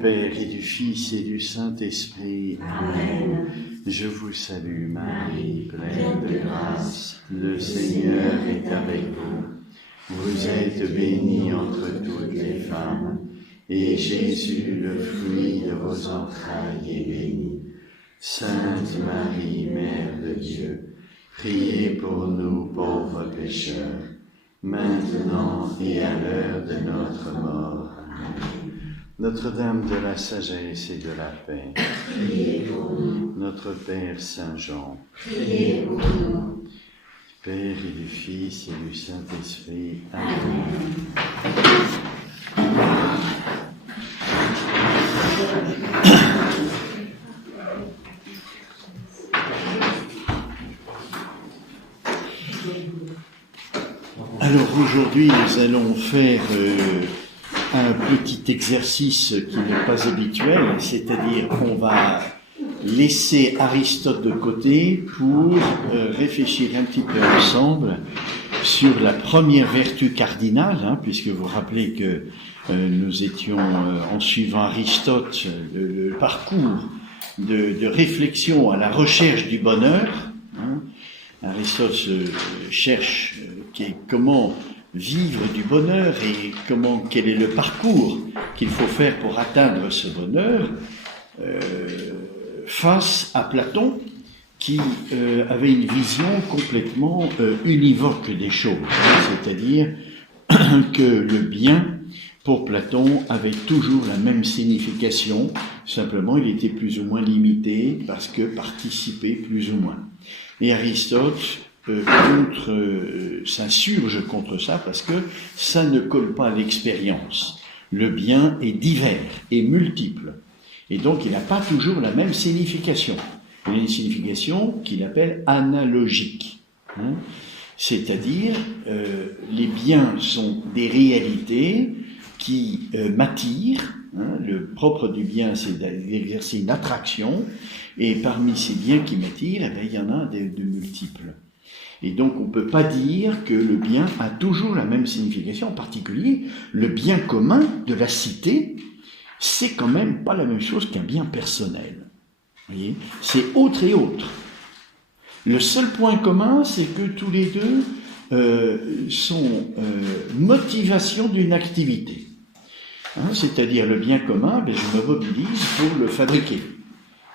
Père et du Fils et du Saint-Esprit. Amen. Je vous salue Marie, pleine de grâce, le Seigneur est avec vous. Vous êtes bénie entre toutes les femmes, et Jésus, le fruit de vos entrailles, est béni. Sainte Marie, Mère de Dieu, priez pour nous pauvres pécheurs, maintenant et à l'heure de notre mort. Amen. Notre-Dame de la sagesse et de la paix, Priez pour nous. Notre Père Saint-Jean, Priez pour nous. Père et du Fils et du Saint-Esprit. Amen. Alors aujourd'hui, nous allons faire un petit exercice qui n'est pas habituel, c'est-à-dire qu'on va laisser Aristote de côté pour réfléchir un petit peu ensemble sur la première vertu cardinale, puisque vous vous rappelez que nous étions, en suivant Aristote, le parcours de réflexion à la recherche du bonheur. Aristote cherche comment vivre du bonheur et quel est le parcours qu'il faut faire pour atteindre ce bonheur, face à Platon qui avait une vision complètement univoque des choses, c'est-à-dire que le bien pour Platon avait toujours la même signification, simplement il était plus ou moins limité parce que participait plus ou moins. Et Aristote s'insurge contre ça parce que ça ne colle pas à l'expérience. Le bien est divers et multiple. Et donc il n'a pas toujours la même signification. Il a une signification qu'il appelle analogique. C'est-à-dire, les biens sont des réalités qui m'attirent. Le propre du bien, c'est d'exercer une attraction. Et parmi ces biens qui m'attirent, il y en a de multiples. Et donc on ne peut pas dire que le bien a toujours la même signification. En particulier, le bien commun de la cité, c'est quand même pas la même chose qu'un bien personnel. Vous voyez, c'est autre et autre. Le seul point commun, c'est que tous les deux sont motivation d'une activité. C'est-à-dire le bien commun, je me mobilise pour le fabriquer.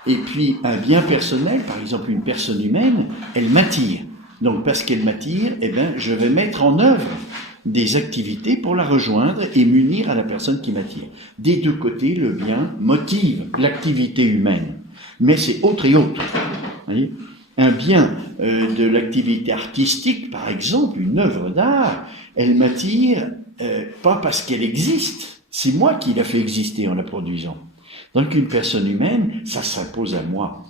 Et puis un bien personnel, par exemple une personne humaine, elle m'attire. Donc parce qu'elle m'attire, je vais mettre en œuvre des activités pour la rejoindre et m'unir à la personne qui m'attire. Des deux côtés, le bien motive l'activité humaine. Mais c'est autre et autre. Vous voyez ? Un bien de l'activité artistique, par exemple, une œuvre d'art, elle m'attire pas parce qu'elle existe, c'est moi qui la fais exister en la produisant. Donc une personne humaine, ça s'impose à moi.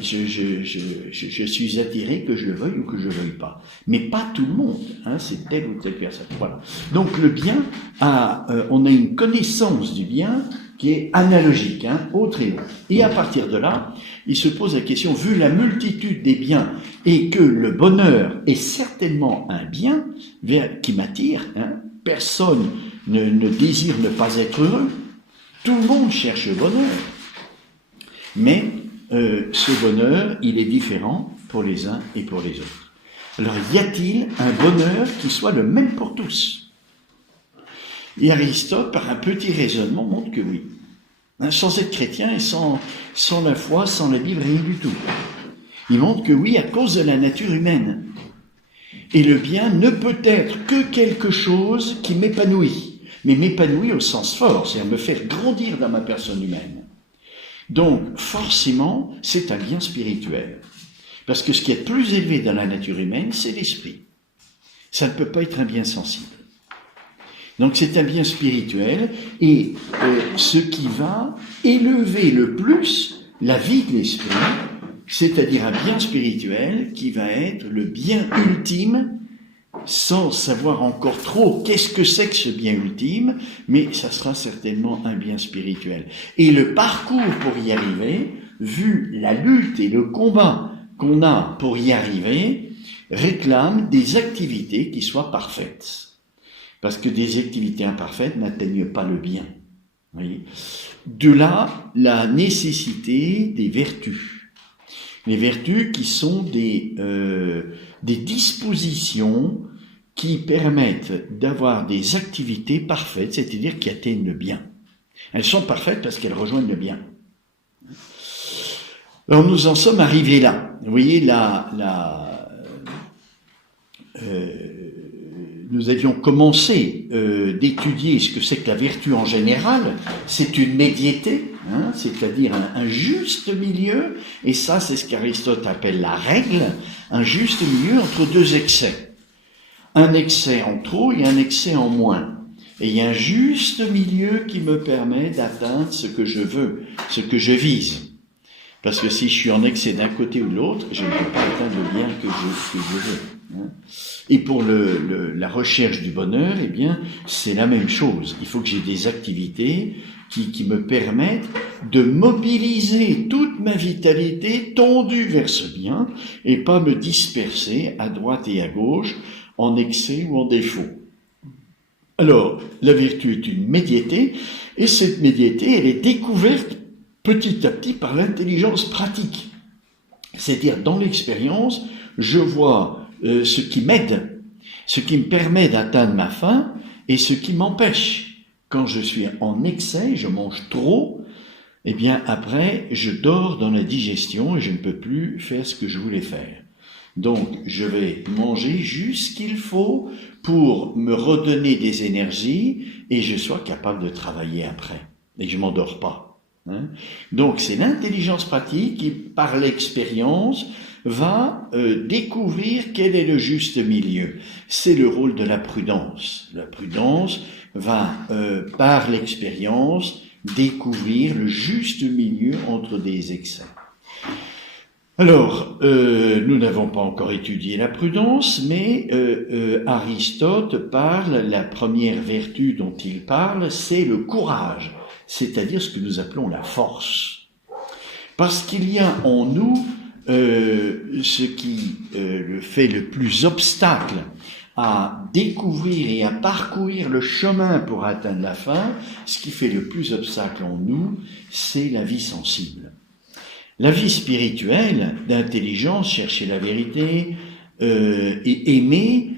Je suis attiré que je le veuille ou que je ne veuille pas. Mais pas tout le monde, c'est telle ou telle personne. Voilà. Donc le bien, on a une connaissance du bien qui est analogique, autre et autre. Et à partir de là, il se pose la question, vu la multitude des biens, et que le bonheur est certainement un bien qui m'attire, personne ne désire ne pas être heureux, tout le monde cherche le bonheur. Mais ce bonheur, il est différent pour les uns et pour les autres. Alors, y a-t-il un bonheur qui soit le même pour tous ? Et Aristote, par un petit raisonnement, montre que oui. Sans être chrétien et sans la foi, sans la Bible, rien du tout. Il montre que oui, à cause de la nature humaine. Et le bien ne peut être que quelque chose qui m'épanouit. Mais m'épanouit au sens fort, c'est-à-dire me faire grandir dans ma personne humaine. Donc, forcément, c'est un bien spirituel. Parce que ce qui est plus élevé dans la nature humaine, c'est l'esprit. Ça ne peut pas être un bien sensible. Donc, c'est un bien spirituel, et ce qui va élever le plus la vie de l'esprit, c'est-à-dire un bien spirituel qui va être le bien ultime, sans savoir encore trop qu'est-ce que c'est que ce bien ultime, mais ça sera certainement un bien spirituel. Et le parcours pour y arriver, vu la lutte et le combat qu'on a pour y arriver, réclame des activités qui soient parfaites. Parce que des activités imparfaites n'atteignent pas le bien. Vous voyez ? De là, la nécessité des vertus. Les vertus qui sont des dispositions qui permettent d'avoir des activités parfaites, c'est-à-dire qui atteignent le bien. Elles sont parfaites parce qu'elles rejoignent le bien. Alors nous en sommes arrivés là. Vous voyez, nous avions commencé d'étudier ce que c'est que la vertu en général. C'est une médiété, c'est-à-dire un juste milieu, et ça c'est ce qu'Aristote appelle la règle, un juste milieu entre deux excès. Un excès en trop et un excès en moins. Et il y a un juste milieu qui me permet d'atteindre ce que je veux, ce que je vise. Parce que si je suis en excès d'un côté ou de l'autre, je ne peux pas atteindre le bien que je veux. Et pour la recherche du bonheur, eh bien, c'est la même chose. Il faut que j'ai des activités qui me permettent de mobiliser toute ma vitalité tendue vers ce bien et pas me disperser à droite et à gauche en excès ou en défaut. Alors, la vertu est une médiété, et cette médiété, elle est découverte petit à petit par l'intelligence pratique. C'est-à-dire, dans l'expérience, je vois ce qui m'aide, ce qui me permet d'atteindre ma fin, et ce qui m'empêche. Quand je suis en excès, je mange trop, eh bien après, je dors dans la digestion et je ne peux plus faire ce que je voulais faire. Donc, je vais manger juste ce qu'il faut pour me redonner des énergies et je sois capable de travailler après. Et que je m'endors pas. Donc, c'est l'intelligence pratique qui, par l'expérience, va découvrir quel est le juste milieu. C'est le rôle de la prudence. La prudence va, par l'expérience, découvrir le juste milieu entre des excès. Alors, nous n'avons pas encore étudié la prudence, mais Aristote parle, la première vertu dont il parle, c'est le courage, c'est-à-dire ce que nous appelons la force. Parce qu'il y a en nous ce qui le fait le plus obstacle à découvrir et à parcourir le chemin pour atteindre la fin, ce qui fait le plus obstacle en nous, c'est la vie sensible. La vie spirituelle, d'intelligence, chercher la vérité et aimer,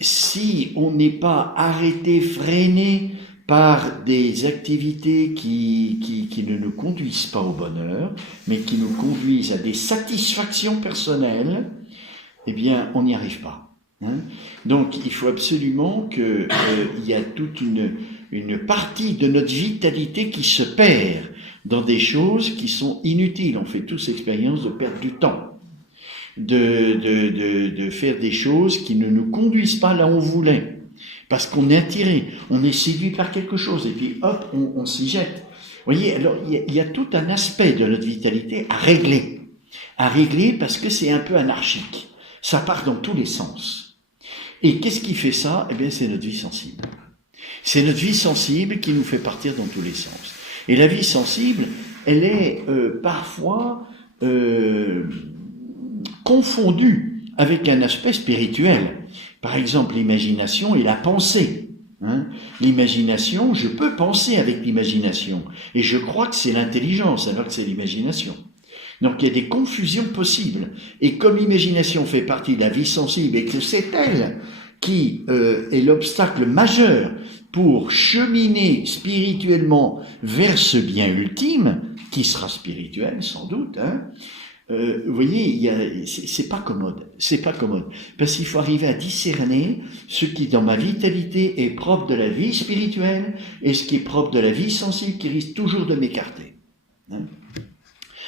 si on n'est pas arrêté, freiné par des activités qui ne nous conduisent pas au bonheur, mais qui nous conduisent à des satisfactions personnelles, eh bien, on n'y arrive pas. Donc, il faut absolument qu'il y a toute une partie de notre vitalité qui se perd dans des choses qui sont inutiles. On fait tous l'expérience de perdre du temps, de faire des choses qui ne nous conduisent pas là où on voulait, parce qu'on est attiré, on est séduit par quelque chose, et puis hop, on s'y jette. Vous voyez, alors il y a tout un aspect de notre vitalité à régler parce que c'est un peu anarchique. Ça part dans tous les sens. Et qu'est-ce qui fait ça ? Eh bien, c'est notre vie sensible. C'est notre vie sensible qui nous fait partir dans tous les sens. Et la vie sensible, elle est parfois confondue avec un aspect spirituel. Par exemple, l'imagination et la pensée. L'imagination, je peux penser avec l'imagination. Et je crois que c'est l'intelligence, alors que c'est l'imagination. Donc il y a des confusions possibles. Et comme l'imagination fait partie de la vie sensible et que c'est elle qui est l'obstacle majeur pour cheminer spirituellement vers ce bien ultime, qui sera spirituel sans doute, vous voyez, c'est pas commode, parce qu'il faut arriver à discerner ce qui dans ma vitalité est propre de la vie spirituelle et ce qui est propre de la vie sensible qui risque toujours de m'écarter.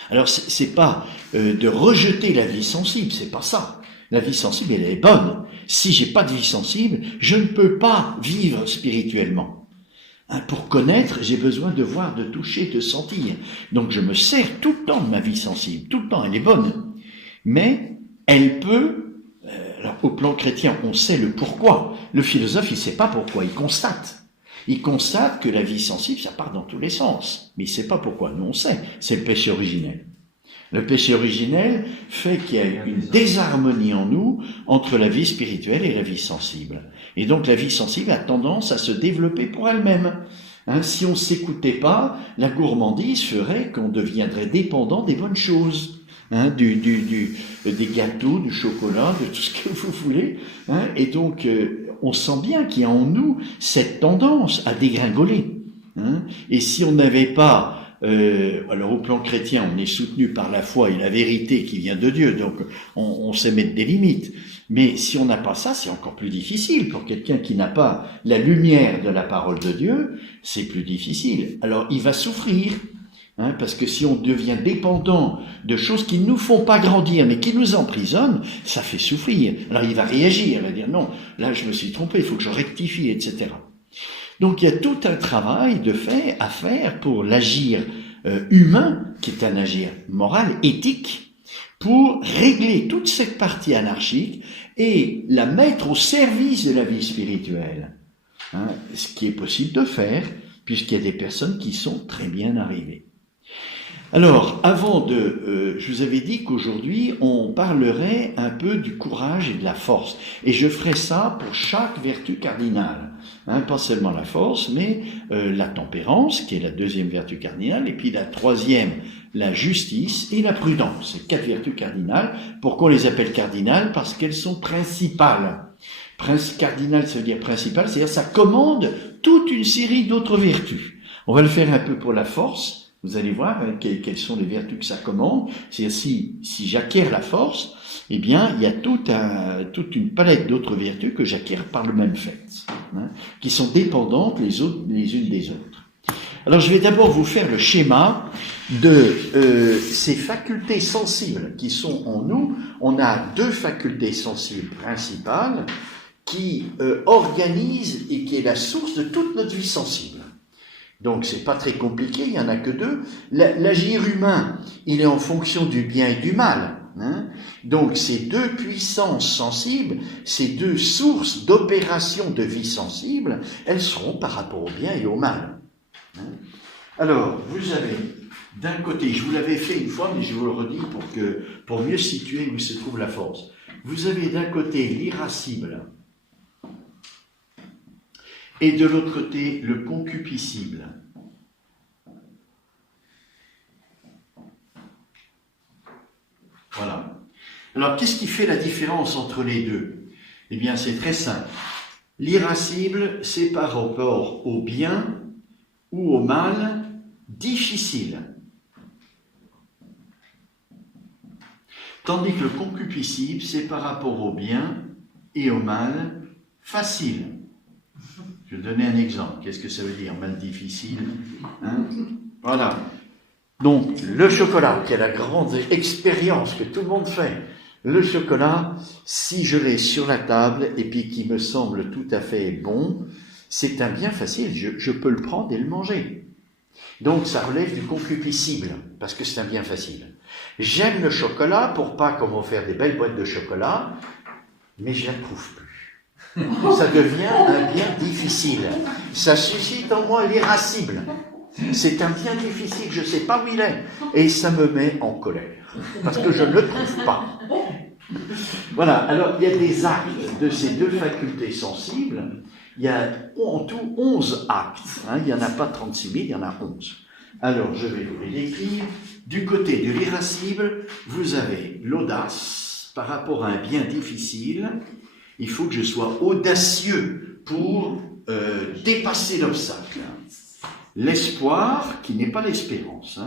Alors c'est pas de rejeter la vie sensible, c'est pas ça. La vie sensible, elle est bonne. Si j'ai pas de vie sensible, je ne peux pas vivre spirituellement. Pour connaître, j'ai besoin de voir, de toucher, de sentir. Donc je me sers tout le temps de ma vie sensible, tout le temps, elle est bonne. Mais elle peut, alors au plan chrétien, on sait le pourquoi. Le philosophe, il sait pas pourquoi, il constate. Il constate que la vie sensible, ça part dans tous les sens. Mais il sait pas pourquoi. Nous, on sait. C'est le péché originel. Le péché originel fait qu'il y a une désharmonie en nous entre la vie spirituelle et la vie sensible. Et donc la vie sensible a tendance à se développer pour elle-même. Si on ne s'écoutait pas, la gourmandise ferait qu'on deviendrait dépendant des bonnes choses. Des gâteaux, du chocolat, de tout ce que vous voulez. Et donc, on sent bien qu'il y a en nous cette tendance à dégringoler. Et si on n'avait pas... alors au plan chrétien, on est soutenu par la foi et la vérité qui vient de Dieu, donc on sait mettre des limites. Mais si on n'a pas ça, c'est encore plus difficile. Pour quelqu'un qui n'a pas la lumière de la parole de Dieu, c'est plus difficile. Alors il va souffrir. Parce que si on devient dépendant de choses qui ne nous font pas grandir, mais qui nous emprisonnent, ça fait souffrir. Alors il va réagir, il va dire non, là je me suis trompé, il faut que je rectifie, etc. Donc il y a tout un travail à faire pour l'agir humain, qui est un agir moral, éthique, pour régler toute cette partie anarchique et la mettre au service de la vie spirituelle. Ce qui est possible de faire, puisqu'il y a des personnes qui sont très bien arrivées. Alors, je vous avais dit qu'aujourd'hui, on parlerait un peu du courage et de la force. Et je ferai ça pour chaque vertu cardinale. Pas seulement la force, mais la tempérance, qui est la deuxième vertu cardinale, et puis la troisième, la justice et la prudence. C'est 4 vertus cardinales. Pourquoi on les appelle cardinales? Parce qu'elles sont principales. Cardinal, ça veut dire principal, c'est-à-dire ça commande toute une série d'autres vertus. On va le faire un peu pour la force. Vous allez voir quelles sont les vertus que ça commande. C'est-à-dire si j'acquiers la force, eh bien, il y a toute une palette d'autres vertus que j'acquiers par le même fait, qui sont dépendantes les unes des autres. Alors, je vais d'abord vous faire le schéma de ces facultés sensibles qui sont en nous. On a 2 facultés sensibles principales qui organisent et qui est la source de toute notre vie sensible. Donc c'est pas très compliqué, il y en a que 2. L'agir humain, il est en fonction du bien et du mal. Donc ces 2 puissances sensibles, ces 2 sources d'opération de vie sensible, elles seront par rapport au bien et au mal. Alors vous avez d'un côté, je vous l'avais fait une fois, mais je vous le redis pour mieux situer où se trouve la force. Vous avez d'un côté l'irascible et de l'autre côté le concupiscible. Voilà. Alors, qu'est-ce qui fait la différence entre les deux? Eh bien, c'est très simple. L'irascible, c'est par rapport au bien ou au mal difficile. Tandis que le concupiscible, c'est par rapport au bien et au mal facile. Je vais donner un exemple. Qu'est-ce que ça veut dire, mal difficile? Voilà. Donc, le chocolat, qui est la grande expérience que tout le monde fait. Le chocolat, si je l'ai sur la table et puis qui me semble tout à fait bon, c'est un bien facile. Je peux le prendre et le manger. Donc, ça relève du concupiscible, parce que c'est un bien facile. J'aime le chocolat pour pas qu'on va faire des belles boîtes de chocolat, mais je l'approuve plus. Ça devient un bien difficile. Ça suscite en moi l'irascible. C'est un bien difficile, je ne sais pas où il est. Et ça me met en colère, parce que je ne le trouve pas. Voilà, alors il y a des actes de ces 2 facultés sensibles. Il y a en tout 11 actes. Il n'y en a pas 36 000, il y en a 11. Alors, je vais vous les décrire. Du côté de l'irascible, vous avez l'audace par rapport à un bien difficile. Il faut que je sois audacieux pour dépasser l'obstacle. L'espoir, qui n'est pas l'espérance.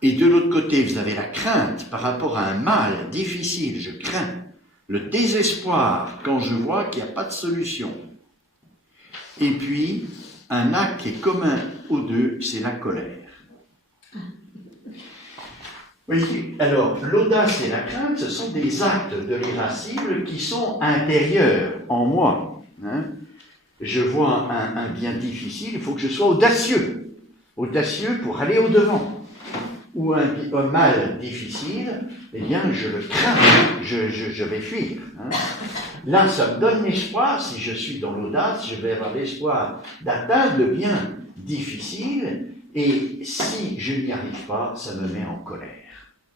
Et de l'autre côté, vous avez la crainte par rapport à un mal difficile, je crains. Le désespoir quand je vois qu'il n'y a pas de solution. Et puis, un acte qui est commun aux 2, c'est la colère. Oui, alors, l'audace et la crainte, ce sont des actes de l'irascible qui sont intérieurs en moi. Je vois un bien difficile, il faut que je sois audacieux. Audacieux pour aller au-devant. Ou un mal difficile, eh bien, je le crains, je vais fuir. Là, ça me donne l'espoir, si je suis dans l'audace, je vais avoir l'espoir d'atteindre le bien difficile, et si je n'y arrive pas, ça me met en colère.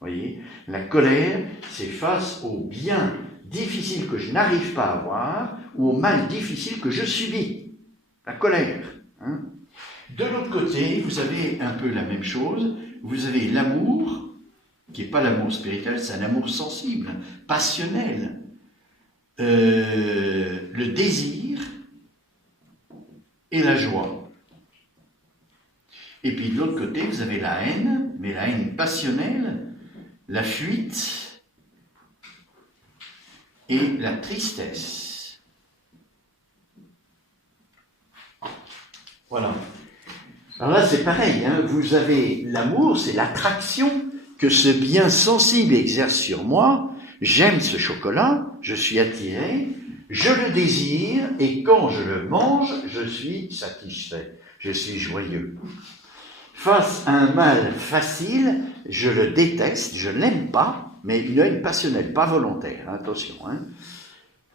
Vous voyez, la colère, c'est face au bien difficile que je n'arrive pas à avoir, ou au mal difficile que je subis. la colère. Hein. De l'autre côté, vous avez un peu la même chose. Vous avez l'amour, qui n'est pas l'amour spirituel, c'est un amour sensible, passionnel. Le désir et la joie. Et puis de l'autre côté, vous avez la haine, mais la haine passionnelle, la fuite et la tristesse. Voilà. Alors là, c'est pareil, hein. Vous avez l'amour, c'est l'attraction que ce bien sensible exerce sur moi. J'aime ce chocolat, je suis attiré, je le désire, et quand je le mange, je suis satisfait, je suis joyeux. Face à un mal facile, je le déteste, je ne l'aime pas, mais une haine passionnelle, pas volontaire, attention. Hein.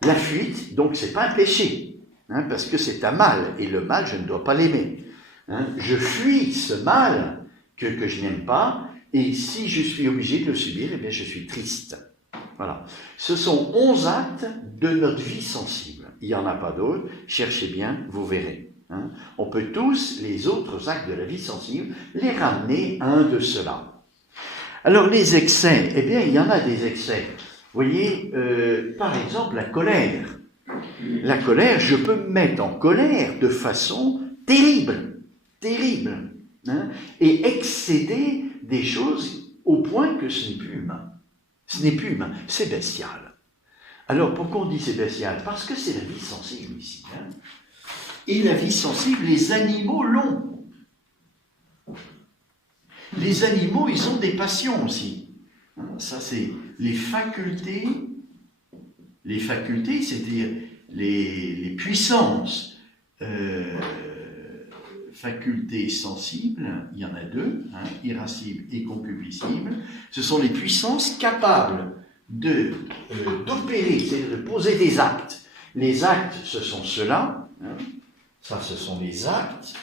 La fuite, donc, c'est pas un péché, hein, parce que c'est un mal, et le mal, je ne dois pas l'aimer. Hein. Je fuis ce mal que je n'aime pas, et si je suis obligé de le subir, eh bien, je suis triste. Voilà. Ce sont 11 actes de notre vie sensible. Il n'y en a pas d'autres. Cherchez bien, vous verrez. Hein. On peut tous, les autres actes de la vie sensible, les ramener à un de ceux-là. Alors, les excès, eh bien, il y en a des excès. Vous voyez, par exemple, la colère. La colère, je peux me mettre en colère de façon terrible, terrible, hein, et excéder des choses au point que ce n'est plus humain. Ce n'est plus humain, c'est bestial. Alors, pourquoi on dit c'est bestial? Parce que c'est la vie sensible ici. Hein. Et la vie sensible, les animaux l'ont. Les animaux, ils ont des passions aussi. Ça, c'est les facultés, c'est-à-dire les puissances, facultés sensibles, il y en a deux, hein, irascibles et concupiscibles. Ce sont les puissances capables d'opérer, c'est-à-dire de poser des actes. Les actes, ce sont ceux-là, hein, ça, ce sont les actes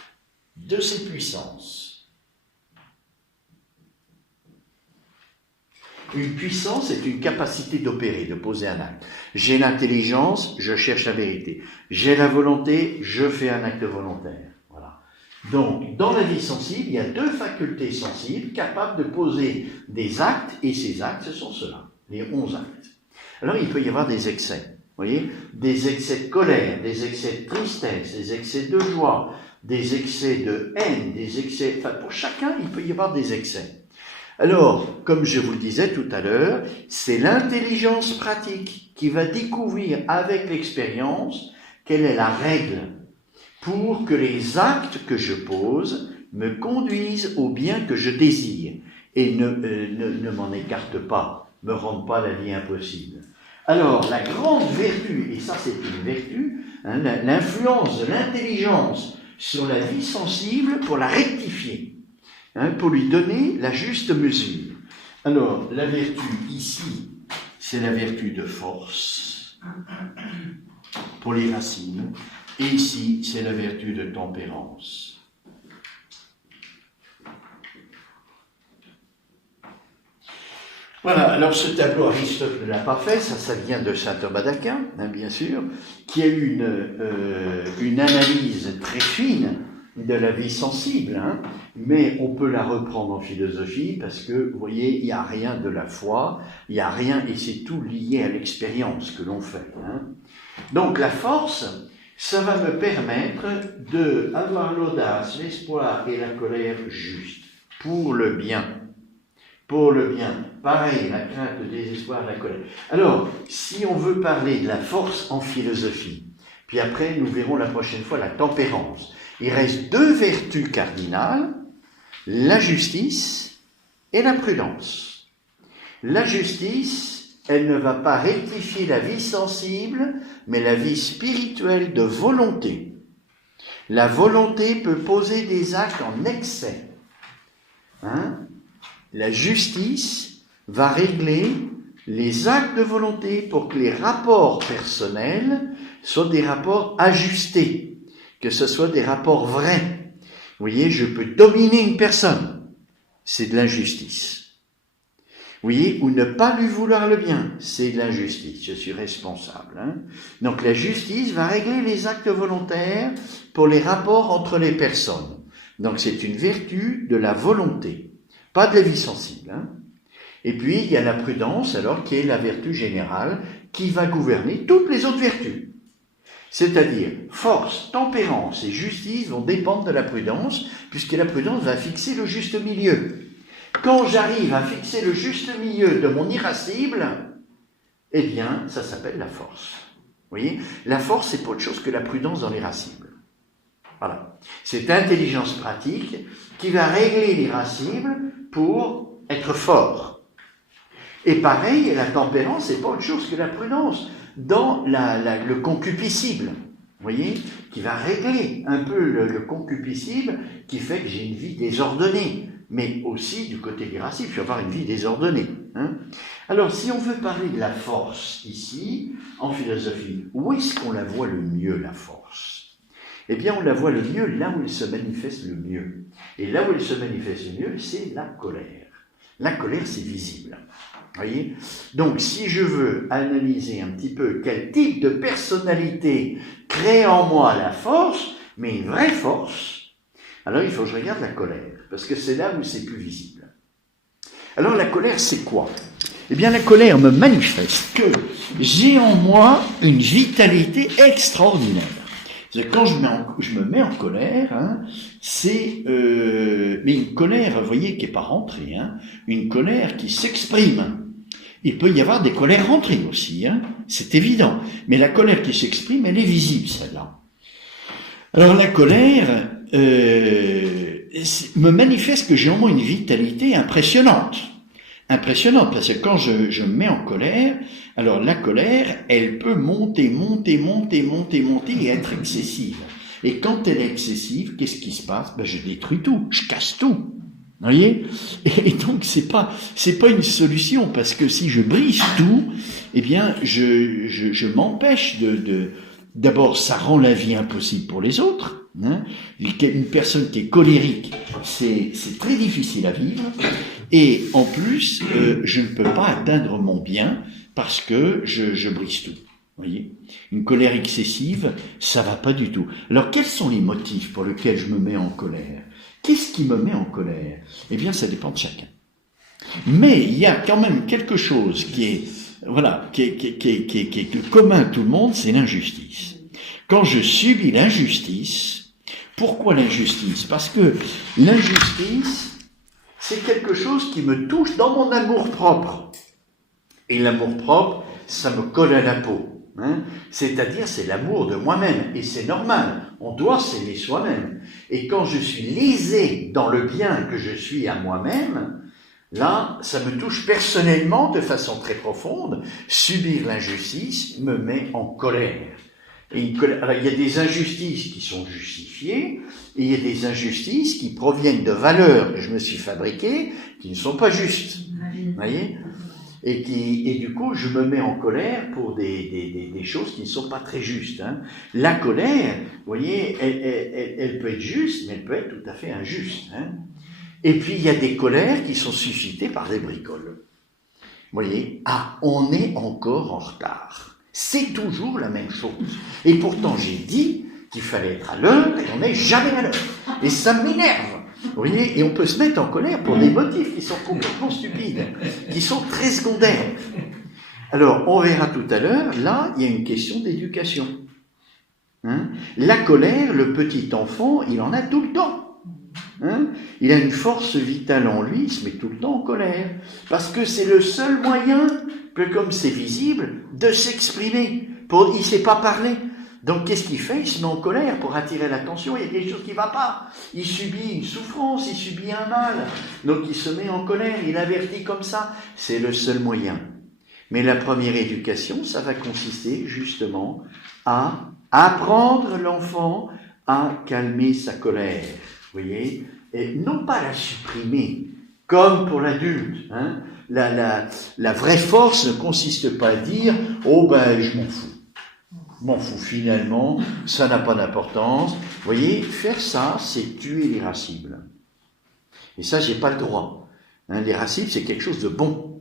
de ces puissances. Une puissance est une capacité d'opérer, de poser un acte. J'ai l'intelligence, je cherche la vérité. J'ai la volonté, je fais un acte volontaire. Voilà. Donc, dans la vie sensible, il y a deux facultés sensibles capables de poser des actes, et ces actes, ce sont ceux-là, les 11 actes. Alors, il peut y avoir des excès. Vous voyez, des excès de colère, des excès de tristesse, des excès de joie, des excès de haine, des excès... Enfin, pour chacun, il peut y avoir des excès. Alors, comme je vous le disais tout à l'heure, c'est l'intelligence pratique qui va découvrir avec l'expérience quelle est la règle pour que les actes que je pose me conduisent au bien que je désire et ne m'en écartent pas, me rendent pas la vie impossible. Alors, la grande vertu, et ça c'est une vertu, hein, l'influence de l'intelligence sur la vie sensible pour la rectifier, hein, pour lui donner la juste mesure. Alors, la vertu ici, c'est la vertu de force, pour les racines, et ici, c'est la vertu de tempérance. Voilà, alors ce tableau, Aristote ne l'a pas fait, ça vient de saint Thomas d'Aquin, hein, bien sûr, qui a eu une analyse très fine de la vie sensible, hein, mais on peut la reprendre en philosophie parce que, vous voyez, il n'y a rien de la foi, il n'y a rien, et c'est tout lié à l'expérience que l'on fait. Hein. Donc la force, ça va me permettre d'avoir l'audace, l'espoir et la colère juste, pour le bien. Pour le bien. Pareil, la crainte, le désespoir, la colère. Alors, si on veut parler de la force en philosophie, puis après, nous verrons la prochaine fois la tempérance. Il reste deux vertus cardinales, la justice et la prudence. La justice, elle ne va pas rectifier la vie sensible, mais la vie spirituelle de volonté. La volonté peut poser des actes en excès. Hein? La justice va régler les actes de volonté pour que les rapports personnels soient des rapports ajustés, que ce soit des rapports vrais. Vous voyez, je peux dominer une personne, c'est de l'injustice. Vous voyez, ou ne pas lui vouloir le bien, c'est de l'injustice, je suis responsable. Hein. Donc la justice va régler les actes volontaires pour les rapports entre les personnes. Donc c'est une vertu de la volonté, pas de la vie sensible. Hein. Et puis il y a la prudence, alors, qui est la vertu générale, qui va gouverner toutes les autres vertus. C'est-à-dire, force, tempérance et justice vont dépendre de la prudence, puisque la prudence va fixer le juste milieu. Quand j'arrive à fixer le juste milieu de mon irascible, eh bien, ça s'appelle la force. Vous voyez, la force, c'est pas autre chose que la prudence dans l'irascible. Voilà. C'est l'intelligence pratique qui va régler l'irascible pour être fort. Et pareil, la tempérance, c'est pas autre chose que la prudence dans le concupiscible. Vous voyez, qui va régler un peu le concupiscible qui fait que j'ai une vie désordonnée. Mais aussi du côté irascible, je vais avoir une vie désordonnée. Hein. Alors, si on veut parler de la force ici, en philosophie, où est-ce qu'on la voit le mieux, la force? Eh bien, on la voit le mieux là où elle se manifeste le mieux. Et là où elle se manifeste le mieux, c'est la colère. La colère, c'est visible. Voyez? Donc, si je veux analyser un petit peu quel type de personnalité crée en moi la force, mais une vraie force, alors il faut que je regarde la colère, parce que c'est là où c'est plus visible. Alors la colère, c'est quoi? Eh bien la colère me manifeste que j'ai en moi une vitalité extraordinaire. C'est-à-dire, quand je me mets en colère, hein, c'est mais une colère, vous voyez, qui n'est pas rentrée, hein, une colère qui s'exprime. Il peut y avoir des colères rentrées aussi, hein, c'est évident. Mais la colère qui s'exprime, elle est visible, celle-là. Alors la colère me manifeste que j'ai en moi une vitalité impressionnante. Impressionnante, parce que quand je me mets en colère, alors la colère, elle peut monter et être excessive. Et quand elle est excessive, qu'est-ce qui se passe? Ben, je détruis tout, je casse tout. Vous voyez? Et donc c'est pas une solution, parce que si je brise tout, eh bien je m'empêche d'abord, ça rend la vie impossible pour les autres. Hein. Une personne qui est colérique, c'est très difficile à vivre. Et en plus, je ne peux pas atteindre mon bien parce que je brise tout. Voyez, une colère excessive, ça va pas du tout. Alors, quels sont les motifs pour lesquels je me mets en colère? Qu'est-ce qui me met en colère? Eh bien, ça dépend de chacun. Mais il y a quand même quelque chose qui est commun à tout le monde, c'est l'injustice. Quand je subis l'injustice, pourquoi l'injustice? Parce que l'injustice, c'est quelque chose qui me touche dans mon amour-propre. Et l'amour-propre, ça me colle à la peau. Hein, c'est-à-dire, c'est l'amour de moi-même. Et c'est normal, on doit s'aimer soi-même. Et quand je suis lésé dans le bien que je suis à moi-même, là, ça me touche personnellement de façon très profonde. Subir l'injustice me met en colère. Alors, il y a des injustices qui sont justifiées, et il y a des injustices qui proviennent de valeurs que je me suis fabriquées, qui ne sont pas justes. Vous voyez ? Et du coup, je me mets en colère pour des choses qui ne sont pas très justes. Hein. La colère, vous voyez, elle peut être juste, mais elle peut être tout à fait injuste. Hein. Et puis, il y a des colères qui sont suscitées par des bricoles. Vous voyez, on est encore en retard. C'est toujours la même chose. Et pourtant, j'ai dit qu'il fallait être à l'heure, et on n'est jamais à l'heure. Et ça m'énerve. Vous voyez, et on peut se mettre en colère pour des motifs qui sont complètement stupides, qui sont très secondaires. Alors, on verra tout à l'heure, là, il y a une question d'éducation. Hein? La colère, le petit enfant, il en a tout le temps. Hein? Il a une force vitale en lui, il se met tout le temps en colère. Parce que c'est le seul moyen, que comme c'est visible, de s'exprimer. Il ne sait pas parler. Donc, qu'est-ce qu'il fait? Il se met en colère pour attirer l'attention. Il y a quelque chose qui ne va pas. Il subit une souffrance, il subit un mal. Donc, il se met en colère, il avertit comme ça. C'est le seul moyen. Mais la première éducation, ça va consister justement à apprendre l'enfant à calmer sa colère. Vous voyez? Et non pas la supprimer, comme pour l'adulte. Hein? La vraie force ne consiste pas à dire « Oh ben, je m'en fous ». M'en fous finalement, ça n'a pas d'importance. Vous voyez, faire ça, c'est tuer l'irascible. Et ça, j'ai pas le droit. Hein, l'irascible, c'est quelque chose de bon.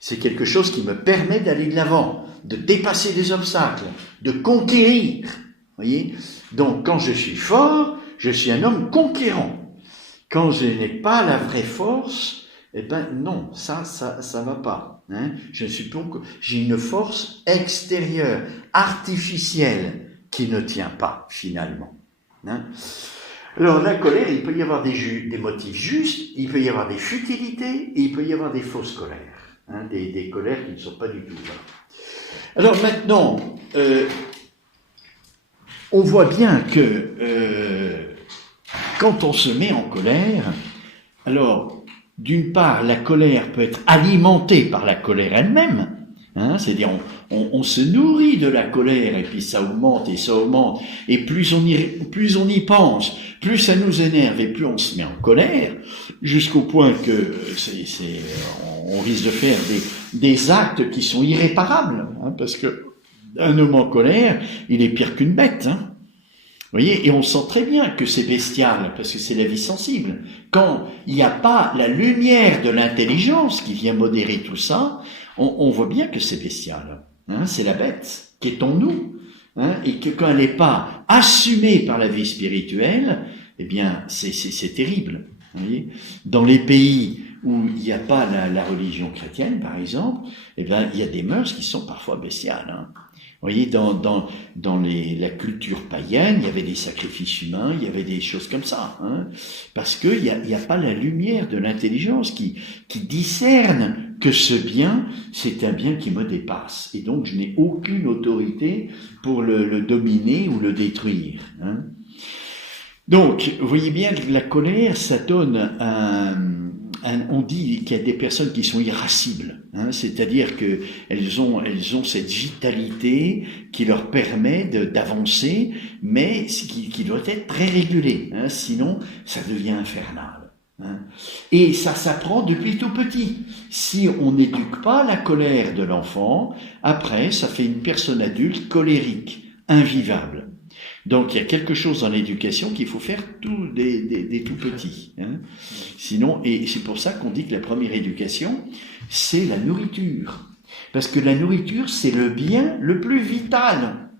C'est quelque chose qui me permet d'aller de l'avant, de dépasser des obstacles, de conquérir. Voyez ? Donc, quand je suis fort, je suis un homme conquérant. Quand je n'ai pas la vraie force, eh ben non, ça va pas. Hein. J'ai une force extérieure, artificielle, qui ne tient pas finalement. Hein. Alors la colère, il peut y avoir des motifs justes, il peut y avoir des futilités, et il peut y avoir des fausses colères, hein, des colères qui ne sont pas du tout là. Alors maintenant, on voit bien que quand on se met en colère, alors d'une part la colère peut être alimentée par la colère elle-même, hein, c'est-à-dire on se nourrit de la colère et puis ça augmente et plus on y pense, plus ça nous énerve et plus on se met en colère, jusqu'au point que on risque de faire des actes qui sont irréparables, hein, parce que un homme en colère, il est pire qu'une bête, hein. Vous voyez, et on sent très bien que c'est bestial, parce que c'est la vie sensible. Quand il n'y a pas la lumière de l'intelligence qui vient modérer tout ça, on voit bien que c'est bestial. Hein, c'est la bête qui est en nous, hein, et que quand elle n'est pas assumée par la vie spirituelle, eh bien, c'est terrible. Vous voyez, dans les pays où il n'y a pas la religion chrétienne, par exemple, eh bien, il y a des mœurs qui sont parfois bestiales. Hein. Vous voyez, dans la culture païenne, il y avait des sacrifices humains, il y avait des choses comme ça, hein, parce qu'il y a pas la lumière de l'intelligence qui discerne que ce bien, c'est un bien qui me dépasse, et donc je n'ai aucune autorité pour le dominer ou le détruire. Hein. Donc, vous voyez bien que la colère, ça donne on dit qu'il y a des personnes qui sont irascibles, hein, c'est-à-dire que elles ont cette vitalité qui leur permet d'avancer, mais qui doit être très régulée, hein, sinon ça devient infernal. Hein. Et ça s'apprend depuis tout petit. Si on n'éduque pas la colère de l'enfant, après ça fait une personne adulte colérique, invivable. Donc il y a quelque chose dans l'éducation qu'il faut faire des tout petits. Hein. Sinon, et c'est pour ça qu'on dit que la première éducation, c'est la nourriture. Parce que la nourriture, c'est le bien le plus vital.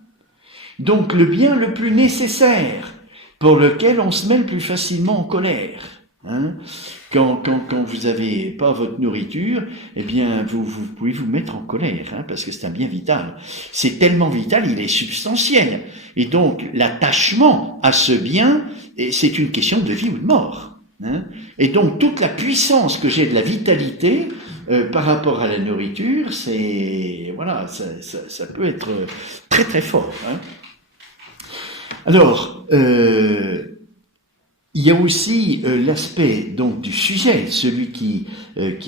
Donc le bien le plus nécessaire, pour lequel on se met le plus facilement en colère. Hein. Quand vous n'avez pas votre nourriture, eh bien vous pouvez vous mettre en colère, hein, parce que c'est un bien vital. C'est tellement vital, il est substantiel. Et donc l'attachement à ce bien, c'est une question de vie ou de mort. Hein. Et donc toute la puissance que j'ai de la vitalité par rapport à la nourriture, c'est voilà, ça peut être très très fort. Hein. Alors. Il y a aussi l'aspect donc du sujet, celui qui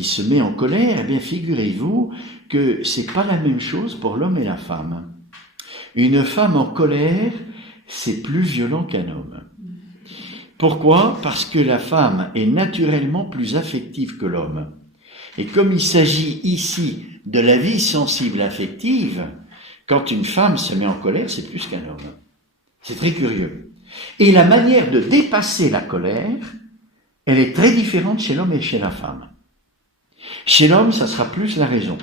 se met en colère. Eh bien, figurez-vous que c'est pas la même chose pour l'homme et la femme. Une femme en colère, c'est plus violent qu'un homme. Pourquoi ? Parce que la femme est naturellement plus affective que l'homme. Et comme il s'agit ici de la vie sensible affective, quand une femme se met en colère, c'est plus qu'un homme. C'est très curieux. Et la manière de dépasser la colère, elle est très différente chez l'homme et chez la femme. Chez l'homme, ça sera plus la raison.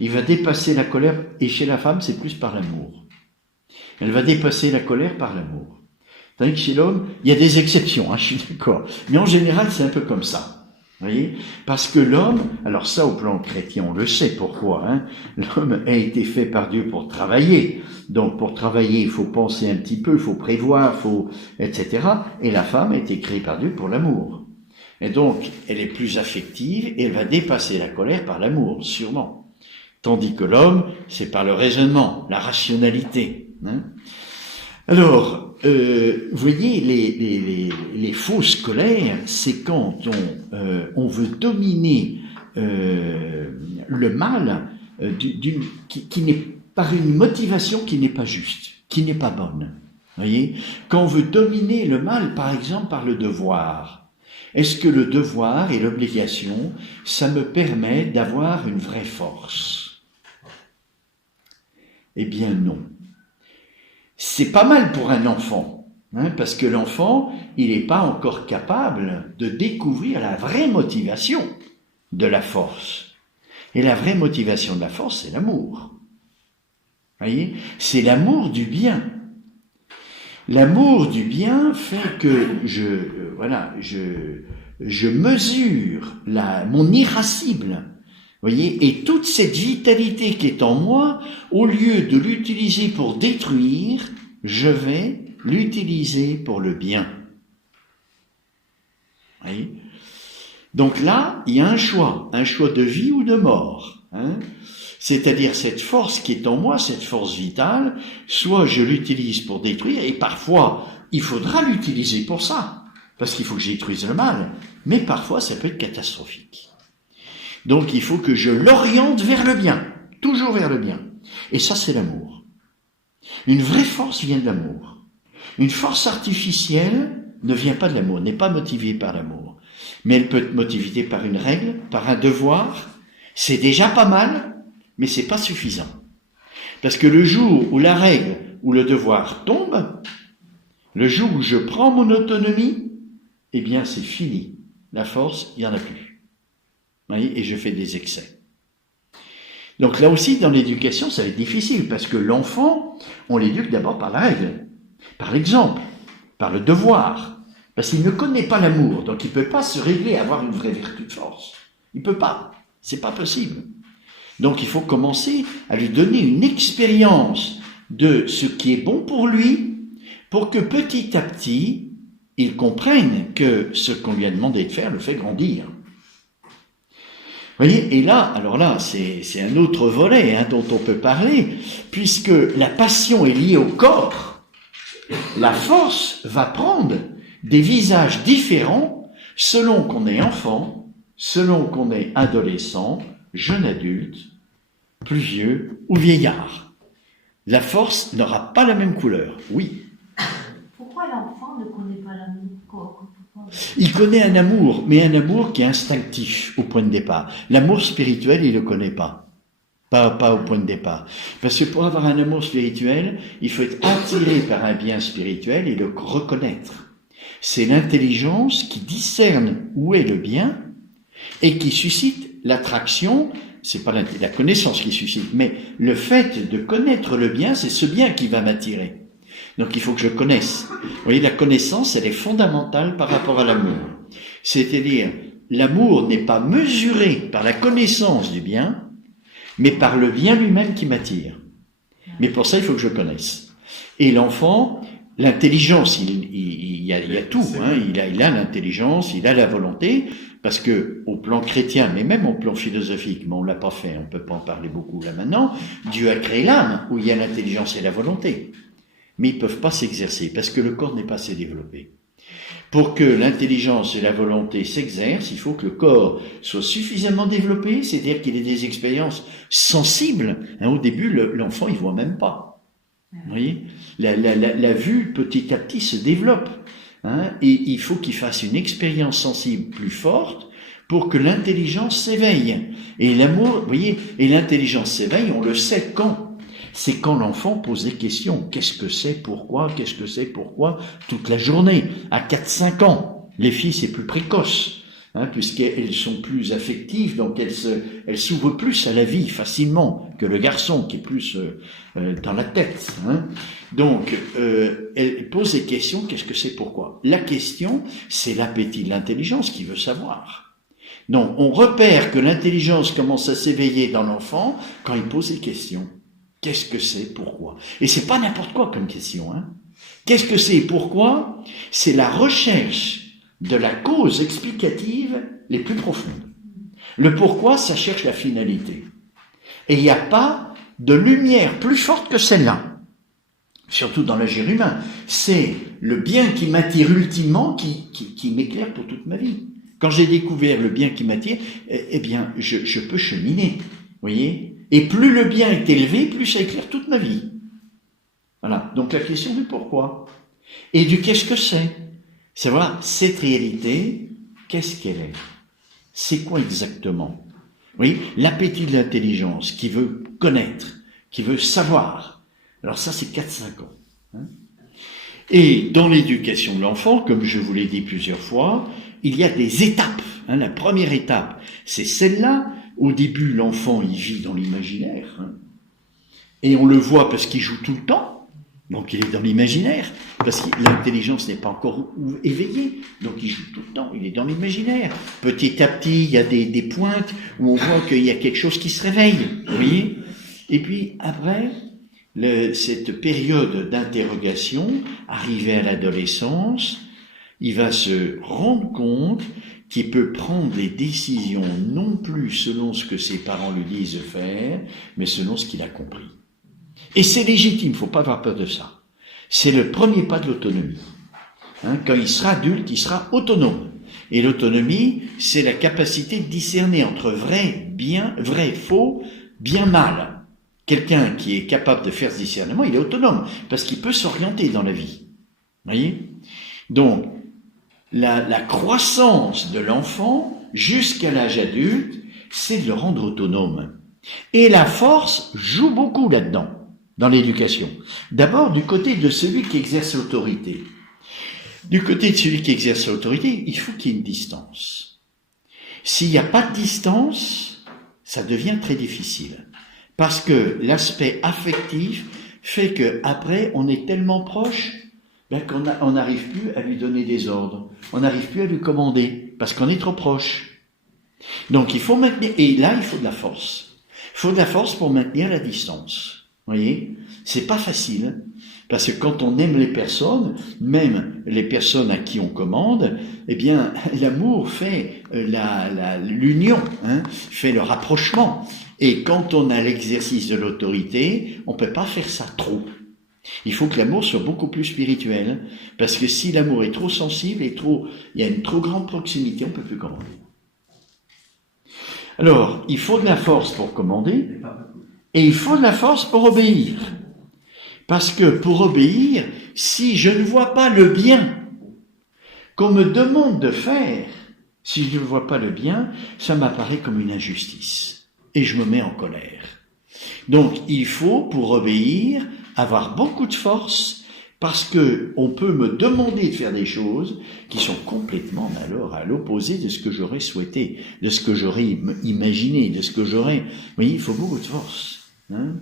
Il va dépasser la colère, et chez la femme, c'est plus par l'amour. Elle va dépasser la colère par l'amour. Tandis que chez l'homme, il y a des exceptions, hein, je suis d'accord. Mais en général, c'est un peu comme ça. Vous voyez ? Parce que l'homme, alors ça au plan chrétien, on le sait pourquoi, hein, l'homme a été fait par Dieu pour travailler. Donc pour travailler, il faut penser un petit peu, il faut prévoir, etc. Et la femme a été créée par Dieu pour l'amour. Et donc, elle est plus affective et elle va dépasser la colère par l'amour, sûrement. Tandis que l'homme, c'est par le raisonnement, la rationalité. Hein. Alors, vous voyez, les fausses colères, c'est quand on veut dominer le mal qui n'est par une motivation qui n'est pas juste, qui n'est pas bonne. Voyez, quand on veut dominer le mal, par exemple, par le devoir, est-ce que le devoir et l'obligation, ça me permet d'avoir une vraie force ? Eh bien non. C'est pas mal pour un enfant, hein, parce que l'enfant, il n'est pas encore capable de découvrir la vraie motivation de la force. Et la vraie motivation de la force, c'est l'amour. Voyez, c'est l'amour du bien. L'amour du bien fait que je mesure mon irascible. Voyez, et toute cette vitalité qui est en moi, au lieu de l'utiliser pour détruire, je vais l'utiliser pour le bien. Voyez? Donc là, il y a un choix de vie ou de mort. C'est-à-dire cette force qui est en moi, cette force vitale, soit je l'utilise pour détruire, et parfois il faudra l'utiliser pour ça, parce qu'il faut que je détruise le mal, mais parfois ça peut être catastrophique. Donc il faut que je l'oriente vers le bien, toujours vers le bien. Et ça c'est l'amour. Une vraie force vient de l'amour. Une force artificielle ne vient pas de l'amour, n'est pas motivée par l'amour. Mais elle peut être motivée par une règle, par un devoir. C'est déjà pas mal, mais c'est pas suffisant. Parce que le jour où la règle ou le devoir tombe, le jour où je prends mon autonomie, eh bien c'est fini. La force, il n'y en a plus. Vous voyez, et je fais des excès. Donc là aussi, dans l'éducation, ça va être difficile, parce que l'enfant, on l'éduque d'abord par la règle, par l'exemple, par le devoir. Parce qu'il ne connaît pas l'amour, donc il ne peut pas se régler à avoir une vraie vertu de force. Il ne peut pas. C'est pas possible. Donc il faut commencer à lui donner une expérience de ce qui est bon pour lui, pour que petit à petit, il comprenne que ce qu'on lui a demandé de faire le fait grandir. Vous voyez, et là, alors là, c'est un autre volet dont on peut parler, puisque la passion est liée au corps, la force va prendre des visages différents selon qu'on est enfant, selon qu'on est adolescent, jeune adulte, plus vieux ou vieillard. La force n'aura pas la même couleur, oui. Pourquoi l'enfant ne connaît pas l'amour? Il connaît un amour, mais un amour qui est instinctif au point de départ. L'amour spirituel, il ne le connaît pas. Pas au point de départ. Parce que pour avoir un amour spirituel, il faut être attiré par un bien spirituel et le reconnaître. C'est l'intelligence qui discerne où est le bien et qui suscite l'attraction. C'est pas la connaissance qui suscite, mais le fait de connaître le bien, c'est ce bien qui va m'attirer. Donc il faut que je connaisse. Vous voyez, la connaissance, elle est fondamentale par rapport à l'amour. C'est-à-dire, l'amour n'est pas mesuré par la connaissance du bien, mais par le bien lui-même qui m'attire. Mais pour ça, il faut que je connaisse. Et l'enfant, l'intelligence, il y a tout. Il a l'intelligence, il a la volonté, parce que au plan chrétien, mais même au plan philosophique, mais on l'a pas fait, on peut pas en parler beaucoup là maintenant, Dieu a créé l'âme, où il y a l'intelligence et la volonté. Mais ils ne peuvent pas s'exercer, parce que le corps n'est pas assez développé. Pour que l'intelligence et la volonté s'exercent, il faut que le corps soit suffisamment développé, c'est-à-dire qu'il ait des expériences sensibles. Au début, l'enfant, il ne voit même pas. Vous voyez, la vue, petit à petit, se développe. Et il faut qu'il fasse une expérience sensible plus forte pour que l'intelligence s'éveille. Et l'amour, vous voyez, et l'intelligence s'éveille, on le sait quand? C'est quand l'enfant pose des questions. Qu'est-ce que c'est, pourquoi, toute la journée, à 4-5 ans. Les filles, c'est plus précoce, puisqu'elles sont plus affectives, donc elles s'ouvrent plus à la vie facilement que le garçon, qui est plus dans la tête. Donc, elle pose des questions, qu'est-ce que c'est, pourquoi. La question, c'est l'appétit de l'intelligence qui veut savoir. Donc, on repère que l'intelligence commence à s'éveiller dans l'enfant quand il pose des questions. Qu'est-ce que c'est, pourquoi? Et c'est pas n'importe quoi comme question, Qu'est-ce que c'est, pourquoi? C'est la recherche de la cause explicative les plus profondes. Le pourquoi, ça cherche la finalité. Et il n'y a pas de lumière plus forte que celle-là. Surtout dans l'agir humain. C'est le bien qui m'attire ultimement, qui m'éclaire pour toute ma vie. Quand j'ai découvert le bien qui m'attire, eh bien, je peux cheminer. Vous voyez? Et plus le bien est élevé, plus ça éclaire toute ma vie. Voilà. Donc la question du pourquoi. Et du qu'est-ce que c'est. C'est voilà, cette réalité, qu'est-ce qu'elle est? C'est quoi exactement? Oui, l'appétit de l'intelligence qui veut connaître, qui veut savoir. Alors ça, c'est 4-5 ans. Et dans l'éducation de l'enfant, comme je vous l'ai dit plusieurs fois, il y a des étapes. La première étape, c'est celle-là au début, l'enfant, il vit dans l'imaginaire, hein, et on le voit parce qu'il joue tout le temps. Donc il est dans l'imaginaire, parce que l'intelligence n'est pas encore éveillée, donc il joue tout le temps, il est dans l'imaginaire. Petit à petit, il y a des pointes où on voit qu'il y a quelque chose qui se réveille, vous voyez. Et puis après, cette période d'interrogation, arrivé à l'adolescence, il va se rendre compte qu'il peut prendre des décisions non plus selon ce que ses parents lui disent de faire, mais selon ce qu'il a compris. Et c'est légitime, il ne faut pas avoir peur de ça. C'est le premier pas de l'autonomie. Hein, quand il sera adulte, il sera autonome. Et l'autonomie, c'est la capacité de discerner entre vrai, bien, vrai, faux, bien, mal. Quelqu'un qui est capable de faire ce discernement, il est autonome, parce qu'il peut s'orienter dans la vie. Vous voyez ? Donc, la croissance de l'enfant jusqu'à l'âge adulte, c'est de le rendre autonome. Et la force joue beaucoup là-dedans, dans l'éducation. D'abord, du côté de celui qui exerce l'autorité. Du côté de celui qui exerce l'autorité, il faut qu'il y ait une distance. S'il n'y a pas de distance, ça devient très difficile. Parce que l'aspect affectif fait qu'après, on est tellement proche qu'on n'arrive plus à lui donner des ordres. On n'arrive plus à lui commander, parce qu'on est trop proche. Donc il faut maintenir, et là il faut de la force. Il faut de la force pour maintenir la distance. Vous voyez ? C'est pas facile, parce que quand on aime les personnes, même les personnes à qui on commande, eh bien l'amour fait l'union, hein, fait le rapprochement. Et quand on a l'exercice de l'autorité, on peut pas faire ça trop. Il faut que l'amour soit beaucoup plus spirituel, parce que si l'amour est trop sensible et il y a une trop grande proximité, on peut plus commander. Alors, il faut de la force pour commander, et il faut de la force pour obéir. Parce que pour obéir, si je ne vois pas le bien qu'on me demande de faire, si je ne vois pas le bien, ça m'apparaît comme une injustice. Et je me mets en colère. Donc, il faut, pour obéir, avoir beaucoup de force, parce que on peut me demander de faire des choses qui sont complètement alors à l'opposé de ce que j'aurais souhaité, de ce que j'aurais imaginé, de ce que j'aurais... Vous voyez, il faut beaucoup de force. Hein ?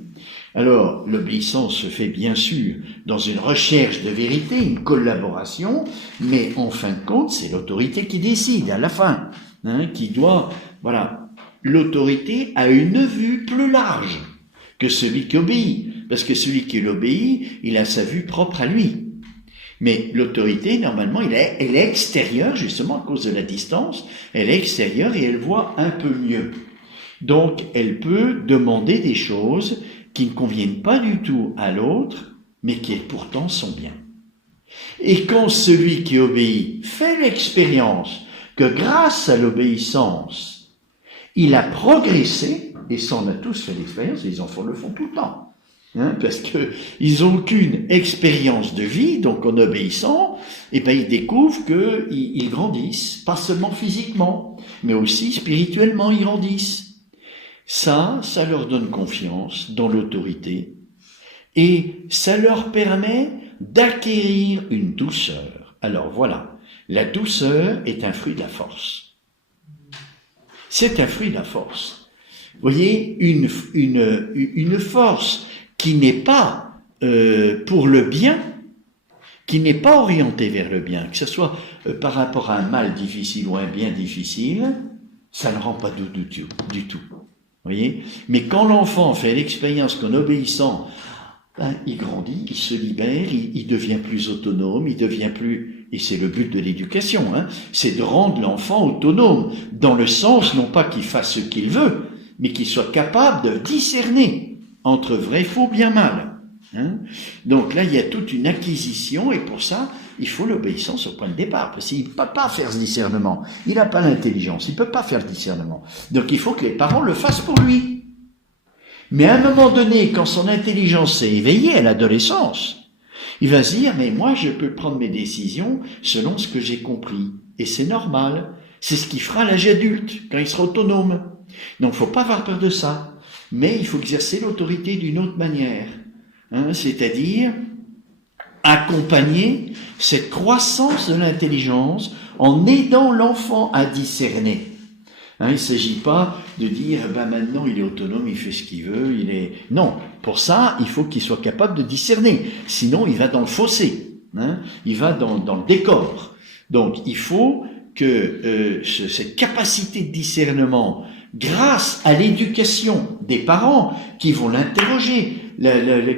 Alors, l'obéissance se fait bien sûr dans une recherche de vérité, une collaboration, mais en fin de compte, c'est l'autorité qui décide à la fin, hein, qui doit... Voilà, l'autorité a une vue plus large que celui qui obéit, parce que celui qui l'obéit, il a sa vue propre à lui. Mais l'autorité, normalement, elle est extérieure, justement, à cause de la distance, elle est extérieure et elle voit un peu mieux. Donc, elle peut demander des choses qui ne conviennent pas du tout à l'autre, mais qui pourtant sont bien. Et quand celui qui obéit fait l'expérience que grâce à l'obéissance, il a progressé, et ça on a tous fait l'expérience, les enfants le font tout le temps, hein, parce que ils ont aucune expérience de vie, donc en obéissant, et ben ils découvrent qu'ils grandissent, pas seulement physiquement, mais aussi spirituellement ils grandissent. Ça leur donne confiance dans l'autorité, et ça leur permet d'acquérir une douceur. Alors voilà, la douceur est un fruit de la force. C'est un fruit de la force. Vous voyez, une force qui n'est pas pour le bien, qui n'est pas orientée vers le bien, que ce soit par rapport à un mal difficile ou un bien difficile, ça ne rend pas du tout. Vous voyez ? Mais quand l'enfant fait l'expérience qu'en obéissant, il grandit, il se libère, il devient plus autonome, il devient plus... Et c'est le but de l'éducation, hein, c'est de rendre l'enfant autonome, dans le sens, non pas qu'il fasse ce qu'il veut, mais qu'il soit capable de discerner entre vrai, faux, bien, mal. Hein. Donc là, il y a toute une acquisition, et pour ça, il faut l'obéissance au point de départ, parce qu'il ne peut pas faire ce discernement. Il n'a pas l'intelligence, il ne peut pas faire le discernement. Donc il faut que les parents le fassent pour lui. Mais à un moment donné, quand son intelligence s'est éveillée à l'adolescence, il va se dire, mais moi je peux prendre mes décisions selon ce que j'ai compris. Et c'est normal. C'est ce qui fera l'âge adulte, quand il sera autonome. Donc il ne faut pas avoir peur de ça. Mais il faut exercer l'autorité d'une autre manière. Hein, c'est-à-dire accompagner cette croissance de l'intelligence en aidant l'enfant à discerner. Il ne s'agit pas de dire, maintenant il est autonome, il fait ce qu'il veut, Non, pour ça, il faut qu'il soit capable de discerner. Sinon, il va dans le fossé, il va dans le décor. Donc, il faut que cette capacité de discernement, grâce à l'éducation des parents qui vont l'interroger,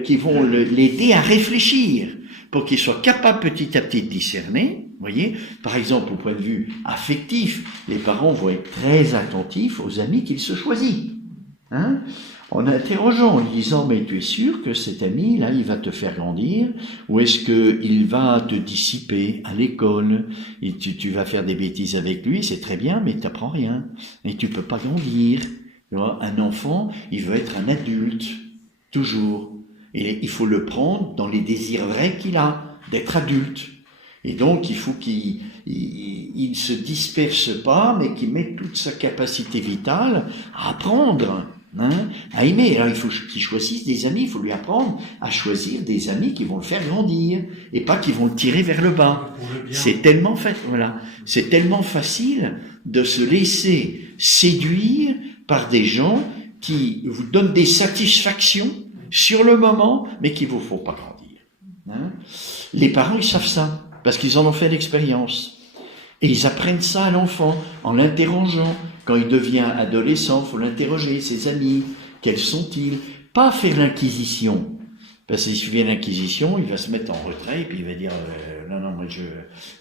qui vont l'aider à réfléchir, pour qu'il soit capable petit à petit de discerner. Vous voyez, par exemple, au point de vue affectif, les parents vont être très attentifs aux amis qu'ils se choisissent. En interrogeant, en lui disant, mais tu es sûr que cet ami, là, il va te faire grandir, ou est-ce qu'il va te dissiper à l'école, et tu vas faire des bêtises avec lui, c'est très bien, mais tu n'apprends rien, et tu peux pas grandir. Tu vois, un enfant, il veut être un adulte, toujours. Et il faut le prendre dans les désirs vrais qu'il a, d'être adulte. Et donc, il faut qu'il ne se disperse pas, mais qu'il mette toute sa capacité vitale à apprendre, à aimer. Alors, il faut qu'il choisisse des amis, il faut lui apprendre à choisir des amis qui vont le faire grandir, et pas qui vont le tirer vers le bas. C'est tellement facile de se laisser séduire par des gens qui vous donnent des satisfactions sur le moment, mais qui vous font pas grandir. Les parents, ils savent ça, parce qu'ils en ont fait l'expérience. Et ils apprennent ça à l'enfant, en l'interrogeant. Quand il devient adolescent, il faut l'interroger, ses amis, quels sont-ils? Pas faire l'inquisition. Parce que s'il fait l'inquisition, il va se mettre en retrait, et puis il va dire, non, moi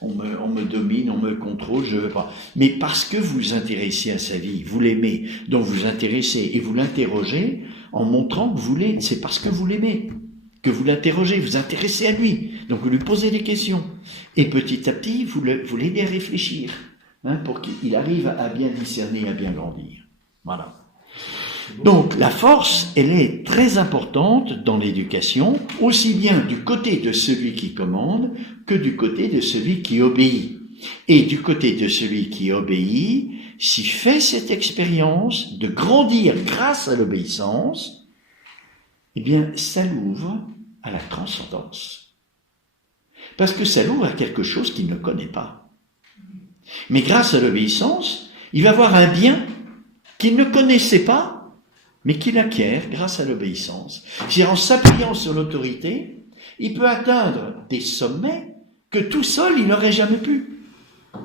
on me domine, on me contrôle, je veux pas. Mais parce que vous vous intéressez à sa vie, vous l'aimez, donc vous vous intéressez, et vous l'interrogez, en montrant que vous l'aimez, c'est parce que vous l'aimez, que vous l'interrogez, vous intéressez à lui, donc vous lui posez des questions. Et petit à petit, vous l'aidez à réfléchir, pour qu'il arrive à bien discerner, à bien grandir. Voilà. Donc la force, elle est très importante dans l'éducation, aussi bien du côté de celui qui commande que du côté de celui qui obéit. Et du côté de celui qui obéit, s'il fait cette expérience de grandir grâce à l'obéissance, eh bien, ça l'ouvre à la transcendance. Parce que ça l'ouvre à quelque chose qu'il ne connaît pas. Mais grâce à l'obéissance, il va avoir un bien qu'il ne connaissait pas, mais qu'il acquiert grâce à l'obéissance. C'est-à-dire, en s'appuyant sur l'autorité, il peut atteindre des sommets que tout seul, il n'aurait jamais pu. Vous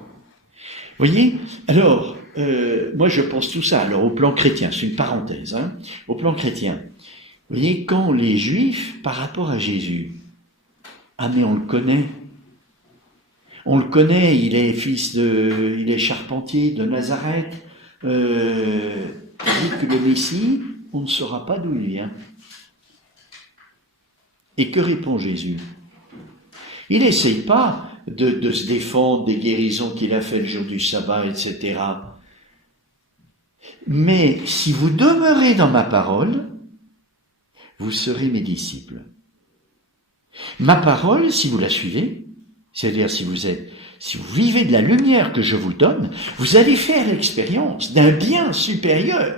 voyez? Alors, moi je pense tout ça, alors au plan chrétien, c'est une parenthèse, au plan chrétien. Vous voyez, quand les Juifs, par rapport à Jésus, mais on le connaît, il est charpentier de Nazareth, dit que le Messie, on ne saura pas d'où il vient. Et que répond Jésus? Il n'essaye pas de se défendre des guérisons qu'il a fait le jour du sabbat, etc. Mais si vous demeurez dans ma parole, vous serez mes disciples. Ma parole, si vous la suivez, c'est-à-dire si vous vivez de la lumière que je vous donne, vous allez faire l'expérience d'un bien supérieur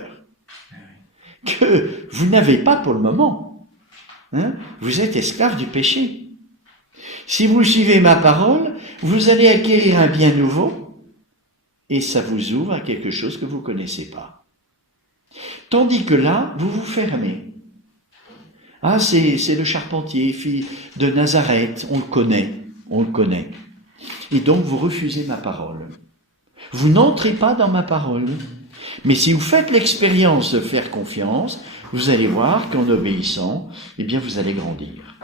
que vous n'avez pas pour le moment. Vous êtes esclave du péché. Si vous suivez ma parole, vous allez acquérir un bien nouveau et ça vous ouvre à quelque chose que vous ne connaissez pas. Tandis que là, vous vous fermez. C'est le charpentier, fils de Nazareth, on le connaît. Et donc vous refusez ma parole. Vous n'entrez pas dans ma parole. Mais si vous faites l'expérience de faire confiance, vous allez voir qu'en obéissant, eh bien vous allez grandir.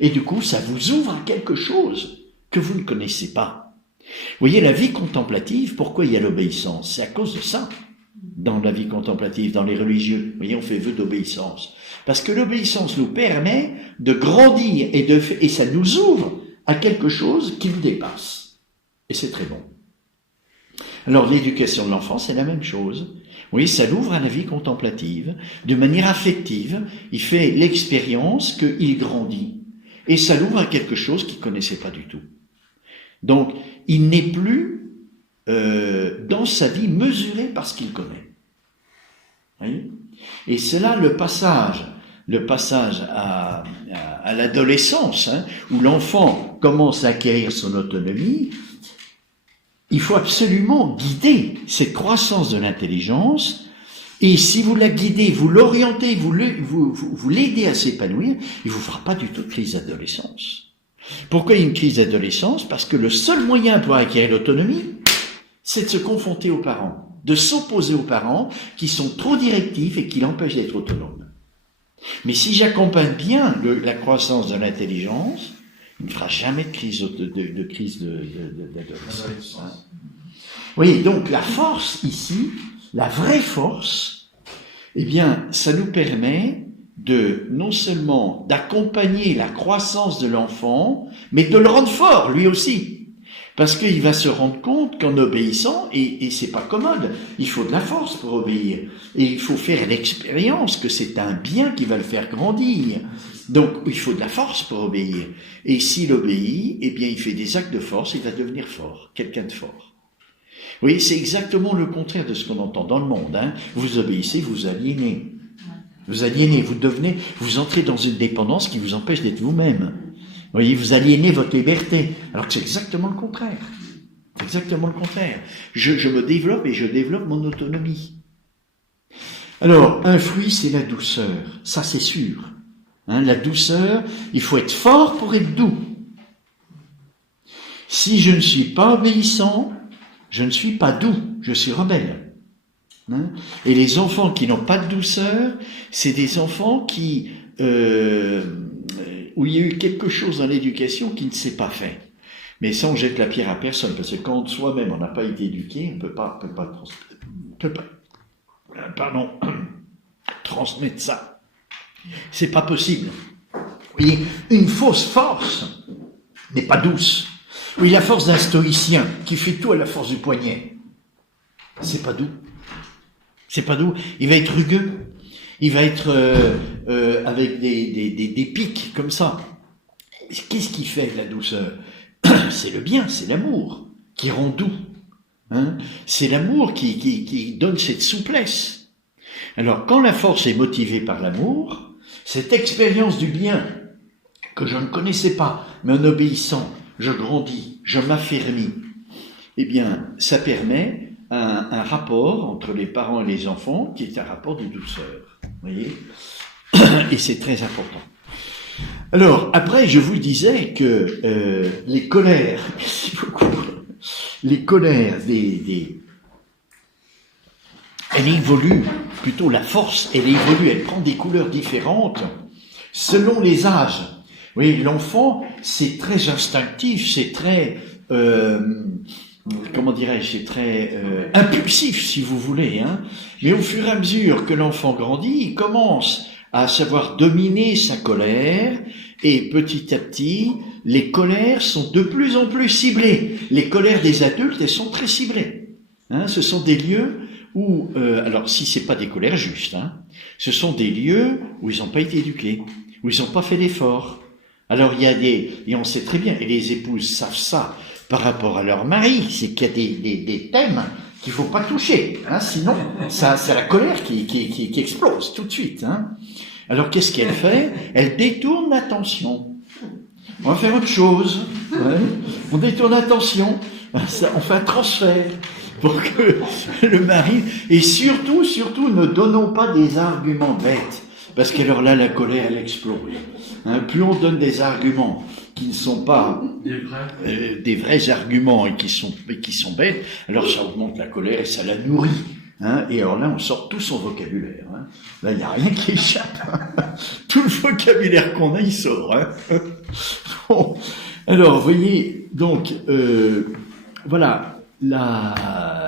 Et du coup, ça vous ouvre à quelque chose que vous ne connaissez pas. Vous voyez, la vie contemplative, pourquoi il y a l'obéissance? C'est à cause de ça. Dans la vie contemplative, dans les religieux, vous voyez, on fait vœu d'obéissance. Parce que l'obéissance nous permet de grandir et ça nous ouvre à quelque chose qui nous dépasse. Et c'est très bon. Alors, l'éducation de l'enfant, c'est la même chose. Vous voyez, ça l'ouvre à la vie contemplative. De manière affective, il fait l'expérience qu'il grandit. Et ça l'ouvre à quelque chose qu'il ne connaissait pas du tout. Donc, il n'est plus dans sa vie mesuré par ce qu'il connaît. Oui. Et c'est là le passage à l'adolescence, où l'enfant commence à acquérir son autonomie. il faut absolument guider cette croissance de l'intelligence. Et si vous la guidez, vous l'orientez, vous l'aidez à s'épanouir, il ne vous fera pas du tout de crise d'adolescence. Pourquoi il y a une crise d'adolescence? Parce que le seul moyen pour acquérir l'autonomie, c'est de se confronter aux parents, de s'opposer aux parents qui sont trop directifs et qui l'empêchent d'être autonome. Mais si j'accompagne bien la croissance de l'intelligence, il ne fera jamais de crise d'adolescence. Vous voyez, donc la force ici, la vraie force, eh bien, ça nous permet de non seulement d'accompagner la croissance de l'enfant, mais de le rendre fort, lui aussi. Parce qu'il va se rendre compte qu'en obéissant, et c'est pas commode, il faut de la force pour obéir. Et il faut faire l'expérience que c'est un bien qui va le faire grandir. Donc, il faut de la force pour obéir. Et s'il obéit, eh bien, il fait des actes de force, il va devenir fort, quelqu'un de fort. Oui, c'est exactement le contraire de ce qu'on entend dans le monde. Hein. Vous obéissez, vous aliénez. Vous aliénez, vous entrez dans une dépendance qui vous empêche d'être vous-même. Vous voyez, vous aliénez votre liberté, alors que c'est exactement le contraire. C'est exactement le contraire. Je me développe et je développe mon autonomie. Alors, un fruit, c'est la douceur. Ça, c'est sûr. Hein, la douceur, il faut être fort pour être doux. Si je ne suis pas obéissant, je ne suis pas doux, je suis rebelle. Hein? Et les enfants qui n'ont pas de douceur, c'est des enfants qui... où il y a eu quelque chose dans l'éducation qui ne s'est pas fait. Mais ça, on jette la pierre à personne, parce que quand soi-même on n'a pas été éduqué, on ne peut pas transmettre ça. C'est pas possible. Vous voyez, une fausse force n'est pas douce. Oui, la force d'un stoïcien qui fait tout à la force du poignet, c'est pas doux. C'est pas doux. Il va être rugueux. Il va être avec des pics comme ça. Qu'est-ce qui fait la douceur? C'est le bien, c'est l'amour qui rend doux. Hein? C'est l'amour qui donne cette souplesse. Alors, quand la force est motivée par l'amour, cette expérience du bien que je ne connaissais pas, mais en obéissant, je grandis, je m'affermis, eh bien, ça permet un rapport entre les parents et les enfants qui est un rapport de douceur. Vous voyez? Et c'est très important. Alors, après, je vous disais que les colères, merci beaucoup, les colères elle évolue, plutôt la force, elle évolue, elle prend des couleurs différentes selon les âges. Oui, l'enfant, c'est très instinctif, c'est très, comment dirais-je, c'est très impulsif, si vous voulez. Hein. Mais au fur et à mesure que l'enfant grandit, il commence à savoir dominer sa colère, et petit à petit, les colères sont de plus en plus ciblées. Les colères des adultes, elles sont très ciblées. Hein, ce sont des lieux où, alors si c'est pas des colères justes, hein, ce sont des lieux où ils n'ont pas été éduqués, où ils n'ont pas fait d'efforts. Alors il y a et on sait très bien, et les épouses savent ça par rapport à leur mari, c'est qu'il y a des thèmes qu'il faut pas toucher, hein, sinon ça c'est la colère qui explose tout de suite. Hein. Alors qu'est-ce qu'elle fait? Elle détourne l'attention. On va faire autre chose. Ouais. On détourne l'attention, on fait un transfert pour que le mari... Et surtout, ne donnons pas des arguments bêtes, parce qu'alors là, la colère, elle explose. Hein, plus on donne des arguments qui ne sont pas des vrais arguments et qui sont bêtes, alors ça augmente la colère et ça la nourrit. Hein, et alors là, on sort tout son vocabulaire. Hein. Là, il n'y a rien qui échappe. Hein. Tout le vocabulaire qu'on a, il sort. Hein. Bon. Alors, vous voyez, donc, voilà, la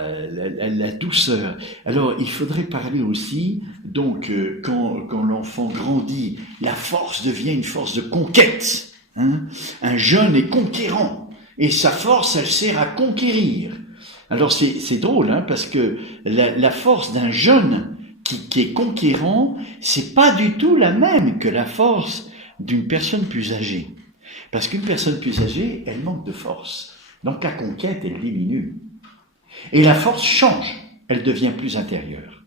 douceur. Alors, il faudrait parler aussi, donc, quand l'enfant grandit, la force devient une force de conquête. Hein. Un jeune est conquérant, et sa force, elle sert à conquérir. Alors c'est drôle, hein, parce que la force d'un jeune qui est conquérant, c'est pas du tout la même que la force d'une personne plus âgée. Parce qu'une personne plus âgée, elle manque de force. Donc la conquête, elle diminue. Et la force change, elle devient plus intérieure.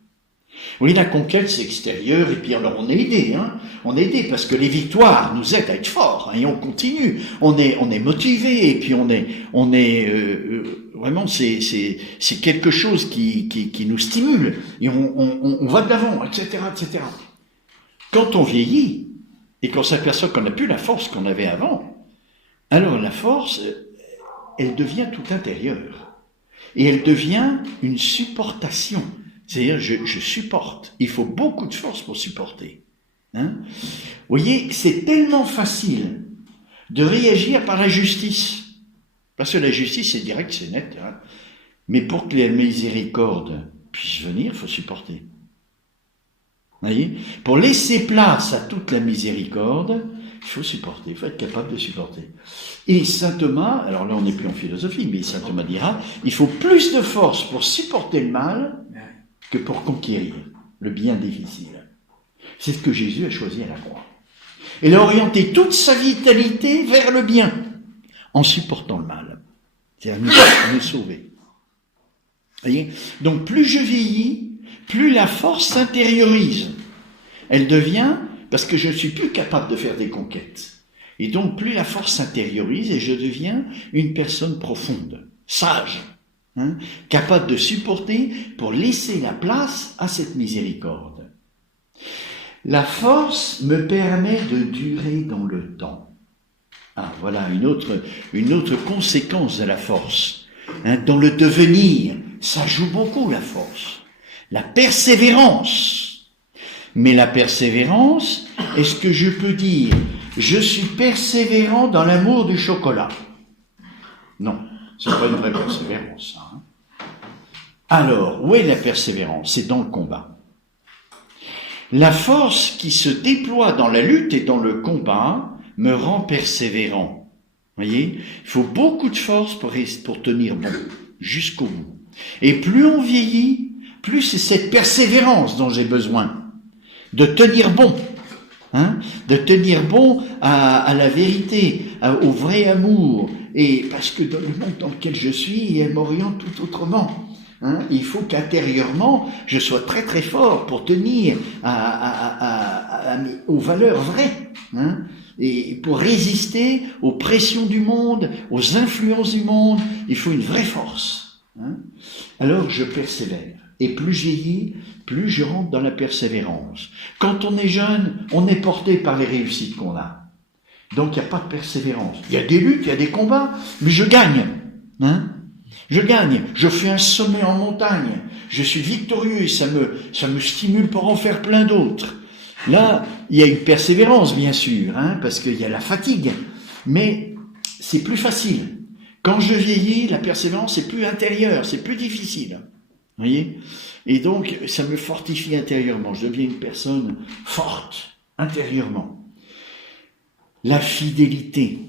Oui, la conquête, c'est extérieur, et puis alors on est aidé, hein. On est aidé parce que les victoires nous aident à être forts, hein, et on continue. On est motivé, et puis on est vraiment, c'est quelque chose qui nous stimule, et on va de l'avant, etc., etc. Quand on vieillit, et qu'on s'aperçoit qu'on n'a plus la force qu'on avait avant, alors la force, elle devient tout intérieure. Et elle devient une supportation. C'est-à-dire, je supporte. Il faut beaucoup de force pour supporter. Hein? Vous voyez, c'est tellement facile de réagir par la justice. Parce que la justice, c'est direct, c'est net. Hein? Mais pour que la miséricorde puisse venir, il faut supporter. Vous voyez? Pour laisser place à toute la miséricorde, il faut supporter, il faut être capable de supporter. Et saint Thomas, alors là on n'est plus en philosophie, mais saint Thomas dira, il faut plus de force pour supporter le mal que pour conquérir le bien difficile. C'est ce que Jésus a choisi à la croix. Il a orienté toute sa vitalité vers le bien, en supportant le mal. C'est-à-dire nous sauver. Voyez ? Donc plus je vieillis, plus la force s'intériorise. Elle devient, parce que je ne suis plus capable de faire des conquêtes. Et donc plus la force s'intériorise et je deviens une personne profonde, sage, hein, capable de supporter pour laisser la place à cette miséricorde. La force me permet de durer dans le temps. Ah, voilà une autre conséquence de la force. Hein, dans le devenir, ça joue beaucoup la force. La persévérance. Mais la persévérance, est-ce que je peux dire « je suis persévérant dans l'amour du chocolat » ? Non, c'est pas une vraie persévérance. Hein. Alors, où est la persévérance ? C'est dans le combat. La force qui se déploie dans la lutte et dans le combat me rend persévérant. Voyez, il faut beaucoup de force pour tenir bon, jusqu'au bout. Et plus on vieillit, plus c'est cette persévérance dont j'ai besoin, de tenir bon, hein, de tenir bon à la vérité, au vrai amour, et parce que dans le monde dans lequel je suis, elle m'oriente tout autrement. Hein, il faut qu'intérieurement, je sois très très fort pour tenir aux valeurs vraies, hein, et pour résister aux pressions du monde, aux influences du monde, il faut une vraie force. Hein. Alors je persévère. Et plus je vieillis, plus je rentre dans la persévérance. Quand on est jeune, on est porté par les réussites qu'on a. Donc il n'y a pas de persévérance. Il y a des luttes, il y a des combats, mais je gagne. Hein, je gagne, je fais un sommet en montagne, je suis victorieux et ça me stimule pour en faire plein d'autres. Là, il y a une persévérance, bien sûr, hein, parce qu'il y a la fatigue, mais c'est plus facile. Quand je vieillis, la persévérance est plus intérieure, c'est plus difficile. Vous voyez ? Et donc, ça me fortifie intérieurement. Je deviens une personne forte, intérieurement. La fidélité.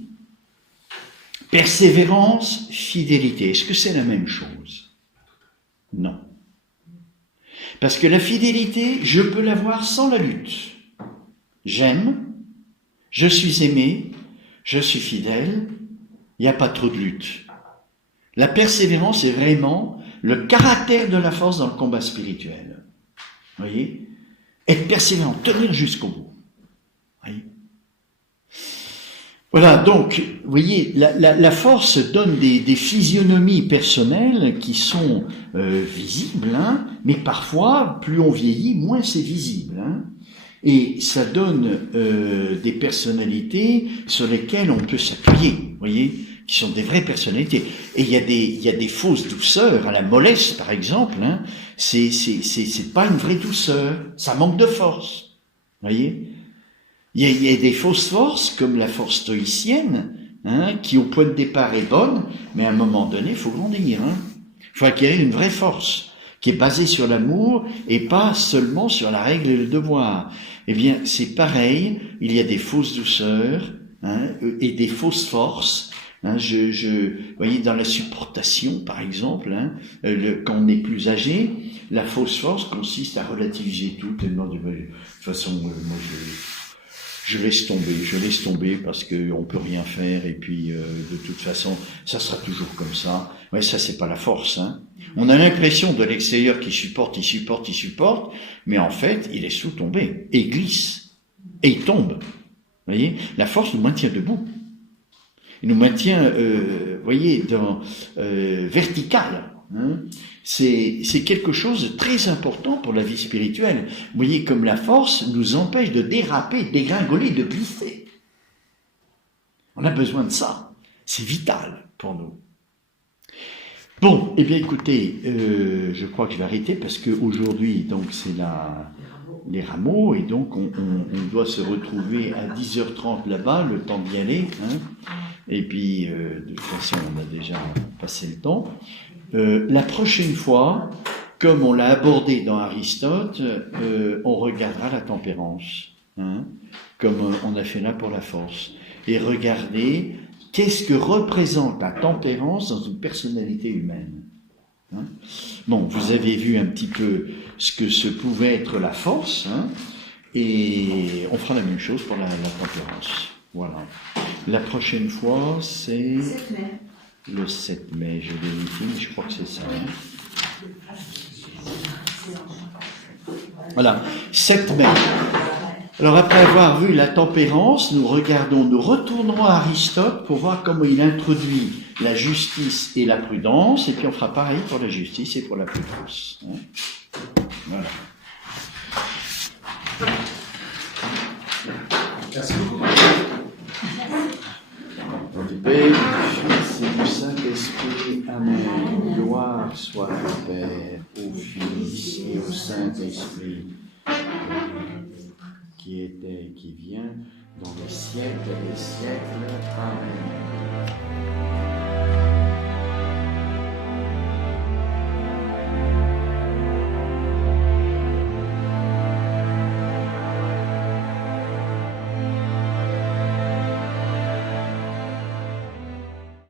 Persévérance, fidélité. Est-ce que c'est la même chose ? Non. Parce que la fidélité, je peux l'avoir sans la lutte. J'aime, je suis aimé, je suis fidèle, il n'y a pas trop de lutte. La persévérance est vraiment le caractère de la force dans le combat spirituel. Vous voyez ? Être persévérant, tenir jusqu'au bout. Vous voyez ? Voilà, donc, vous voyez, la force donne des physionomies personnelles qui sont visibles, hein, mais parfois, plus on vieillit, moins c'est visible. Hein, et ça donne des personnalités sur lesquelles on peut s'appuyer, vous voyez, qui sont des vraies personnalités. Et il y a des fausses douceurs, à la mollesse par exemple, hein, c'est pas une vraie douceur, ça manque de force, vous voyez. Il y a des fausses forces, comme la force stoïcienne, hein, qui au point de départ est bonne, mais à un moment donné, il faut grandir. Hein. Il faut acquérir une vraie force, qui est basée sur l'amour et pas seulement sur la règle et le devoir. Eh bien, c'est pareil, il y a des fausses douceurs, hein, et des fausses forces. Hein, vous voyez, dans la supportation, par exemple, hein, quand on est plus âgé, la fausse force consiste à relativiser tout, tellement de toute façon, moi je laisse tomber parce qu'on peut rien faire et puis de toute façon, ça sera toujours comme ça. Ouais, ça c'est pas la force. Hein. On a l'impression de l'extérieur qu'il supporte, mais en fait, il laisse tout tomber et il glisse et il tombe. Vous voyez, la force nous maintient debout. Il nous maintient, voyez, vertical. Hein. C'est quelque chose de très important pour la vie spirituelle. Vous voyez, comme la force nous empêche de déraper, de dégringoler, de glisser. On a besoin de ça. C'est vital pour nous. Bon, eh bien écoutez, je crois que je vais arrêter parce qu'aujourd'hui, donc c'est les rameaux et donc on doit se retrouver à 10h30 là-bas, le temps d'y aller. Hein. Et puis, de toute façon, on a déjà passé le temps. La prochaine fois, comme on l'a abordé dans Aristote, on regardera la tempérance, hein, comme on a fait là pour la force. Et regardez, qu'est-ce que représente la tempérance dans une personnalité humaine, hein. Bon, vous avez vu un petit peu ce que se pouvait être la force, hein, et on fera la même chose pour la tempérance. Voilà. La prochaine fois, c'est le 7 mai, je vérifie, mais je crois que c'est ça. Hein. Voilà, 7 mai. Alors après avoir vu la tempérance, nous retournerons à Aristote pour voir comment il introduit la justice et la prudence, et puis on fera pareil pour la justice et pour la prudence. Hein. Voilà. Merci beaucoup. Du Père, du Fils et du Saint-Esprit. Amen. Gloire soit au Père, au Fils et au Saint-Esprit, qui était et qui vient dans les siècles des siècles. Amen.